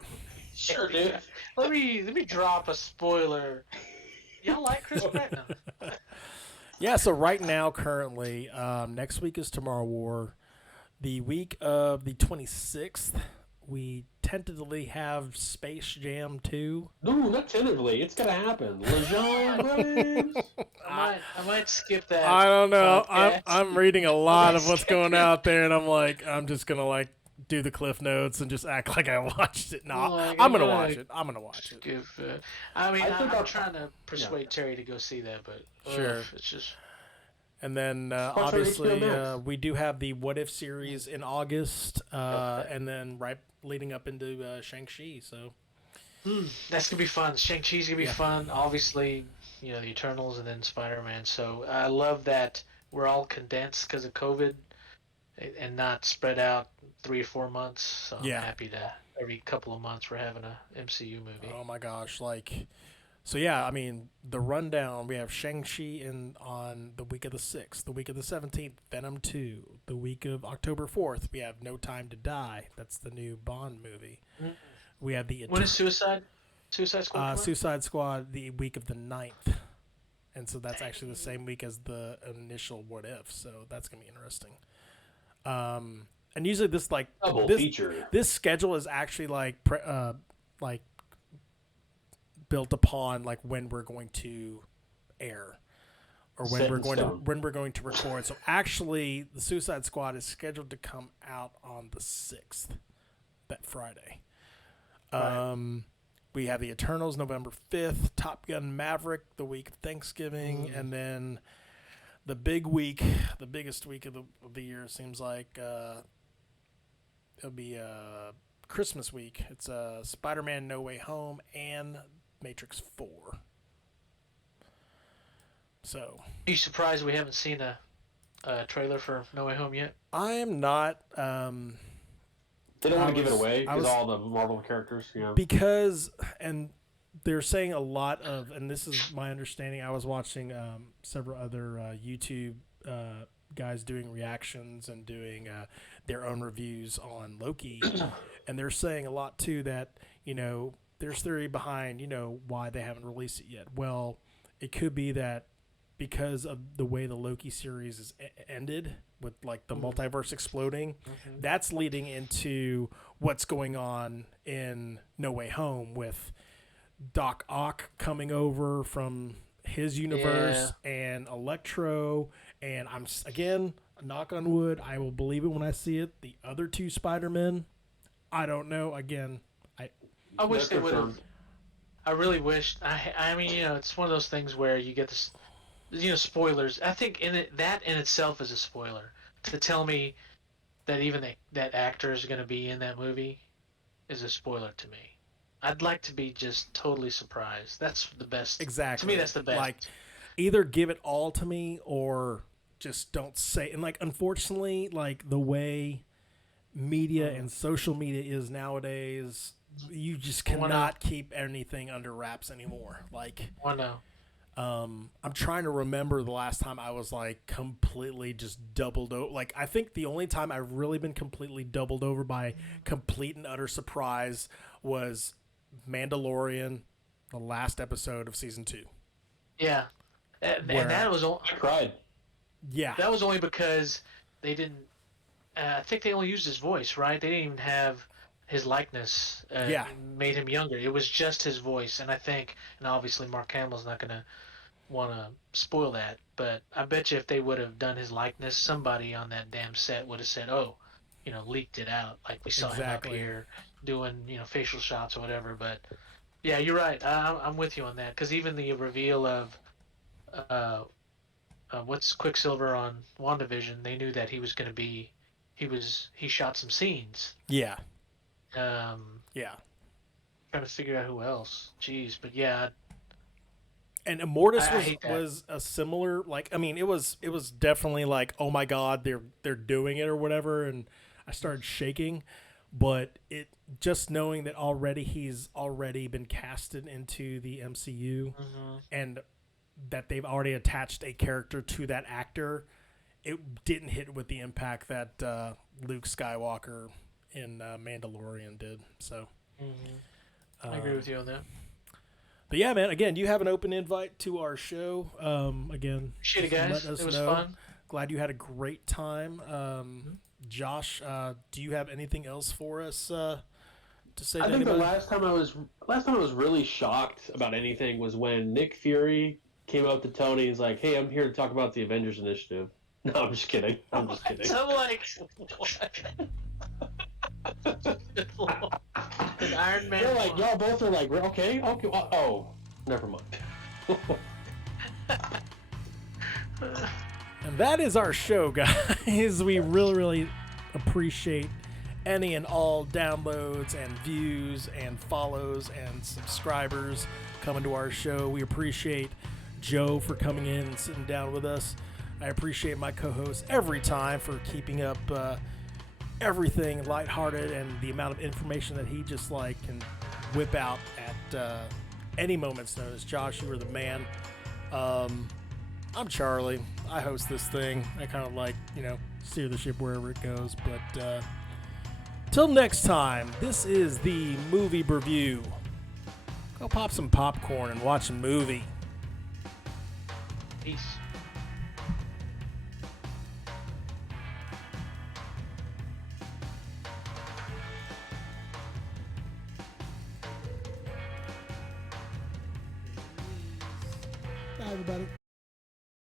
Sure, dude. Let me drop a spoiler. Y'all like Chris Pratt now? Yeah, so right now, currently, next week is Tomorrow War. The week of the 26th, we tentatively have Space Jam 2. No, not tentatively. It's gonna happen. LeJean brothers. I might skip that. I don't know. I'm reading a lot of what's going out there, and I'm just gonna do the cliff notes and just act like I watched it. No, I'm gonna watch it. I'm gonna watch it. I'm trying to persuade Terry to go see that, but sure, it's just. And then obviously we do have the What If series in August, and then right leading up into Shang-Chi. So that's gonna be fun. Shang-Chi's gonna be fun. Obviously, the Eternals and then Spider-Man. So I love that we're all condensed because of COVID and not spread out 3 or 4 months. So I'm happy to every couple of months we're having a MCU movie. Oh my gosh, So yeah, I mean, the rundown, we have Shang-Chi on the week of the 6th, the week of the 17th, Venom 2, the week of October 4th, we have No Time to Die. That's the new Bond movie. Mm-hmm. We have the... When is Suicide Squad? Suicide Squad, the week of the 9th. And so that's actually the same week as the initial What If, so that's going to be interesting. And usually this, feature. This schedule is actually built upon when we're going to air or when we're going to record. So actually the Suicide Squad is scheduled to come out on the 6th, that Friday. Right. We have the Eternals November 5th, Top Gun Maverick the week of Thanksgiving, and then the biggest week of the year seems like it'll be Christmas week. It's Spider-Man No Way Home and Matrix 4. So, are you surprised we haven't seen a trailer for No Way Home yet? I am not. They don't want to give it away because all the Marvel characters, Because, and they're saying a lot of, and this is my understanding. I was watching several other YouTube guys doing reactions and doing their own reviews on Loki, and they're saying a lot too that there's theory behind, why they haven't released it yet. Well, it could be that because of the way the Loki series is ended with the multiverse exploding, that's leading into what's going on in No Way Home with Doc Ock coming over from his universe and Electro. And I'm, again, knock on wood, I will believe it when I see it. The other 2 Spider-Men, I don't know. Again, I wish That's they would have. confirmed. I really wished. I mean, it's one of those things where you get this, spoilers. I think that in itself is a spoiler. To tell me that even that actor is going to be in that movie is a spoiler to me. I'd like to be just totally surprised. That's the best. exactly. To me, that's the best. Like, either give it all to me or just don't say. And like, unfortunately, like the way media and social media is nowadays, you just cannot keep anything under wraps anymore. Like, Oh no. I'm trying to remember the last time I was like completely just doubled over. Like, I think the only time I've really been completely doubled over by complete and utter surprise was Mandalorian, the last episode of season 2. Yeah, and that was I cried. Yeah, that was only because they didn't. I think they only used his voice, right? They didn't even have his likeness. Yeah. Made him younger. It was just his voice, and I think, and obviously Mark Hamill's not gonna want to spoil that, but I bet you if they would have done his likeness, somebody on that damn set would have said, "Oh, leaked it out, like we saw him up Exactly. here doing, facial shots or whatever." But yeah, you're right. I'm with you on that because even the reveal of uh, what's Quicksilver on WandaVision, they knew that he was going to be. He shot some scenes. yeah, Um, yeah. Trying to figure out who else. Jeez, but yeah, And Immortus I hate that. was a similar, like, I mean, it was definitely like, oh my god, they're doing it or whatever, and I started shaking. But it just knowing that already he's already been casted into the MCU, and that they've already attached a character to that actor, it didn't hit with the impact that Luke Skywalker in Mandalorian did. So I agree with you on that. but yeah, man, again, you have an open invite to our show. Again, Appreciate it, just guys. let us It was know. fun. Glad you had a great time. Josh, do you have anything else for us to say? I to think the anybody? last time I was really shocked about anything was when Nick Fury came up to Tony and was like, "Hey, I'm here to talk about the Avengers Initiative." No, I'm just kidding. I'm just kidding. So like, what? An Iron Man. They're like, y'all both are like, okay. Oh, never mind. And that is our show, guys. We really, really appreciate any and all downloads and views and follows and subscribers coming to our show. We appreciate Joe for coming in and sitting down with us. I appreciate my co-host every time for keeping up everything lighthearted and the amount of information that he just like can whip out at any moment's notice. Josh, you are the man. I'm Charlie. I host this thing. I kind of like, steer the ship wherever it goes. But till next time, this is the Movie Broview. Go pop some popcorn and watch a movie. Peace. Bye, everybody.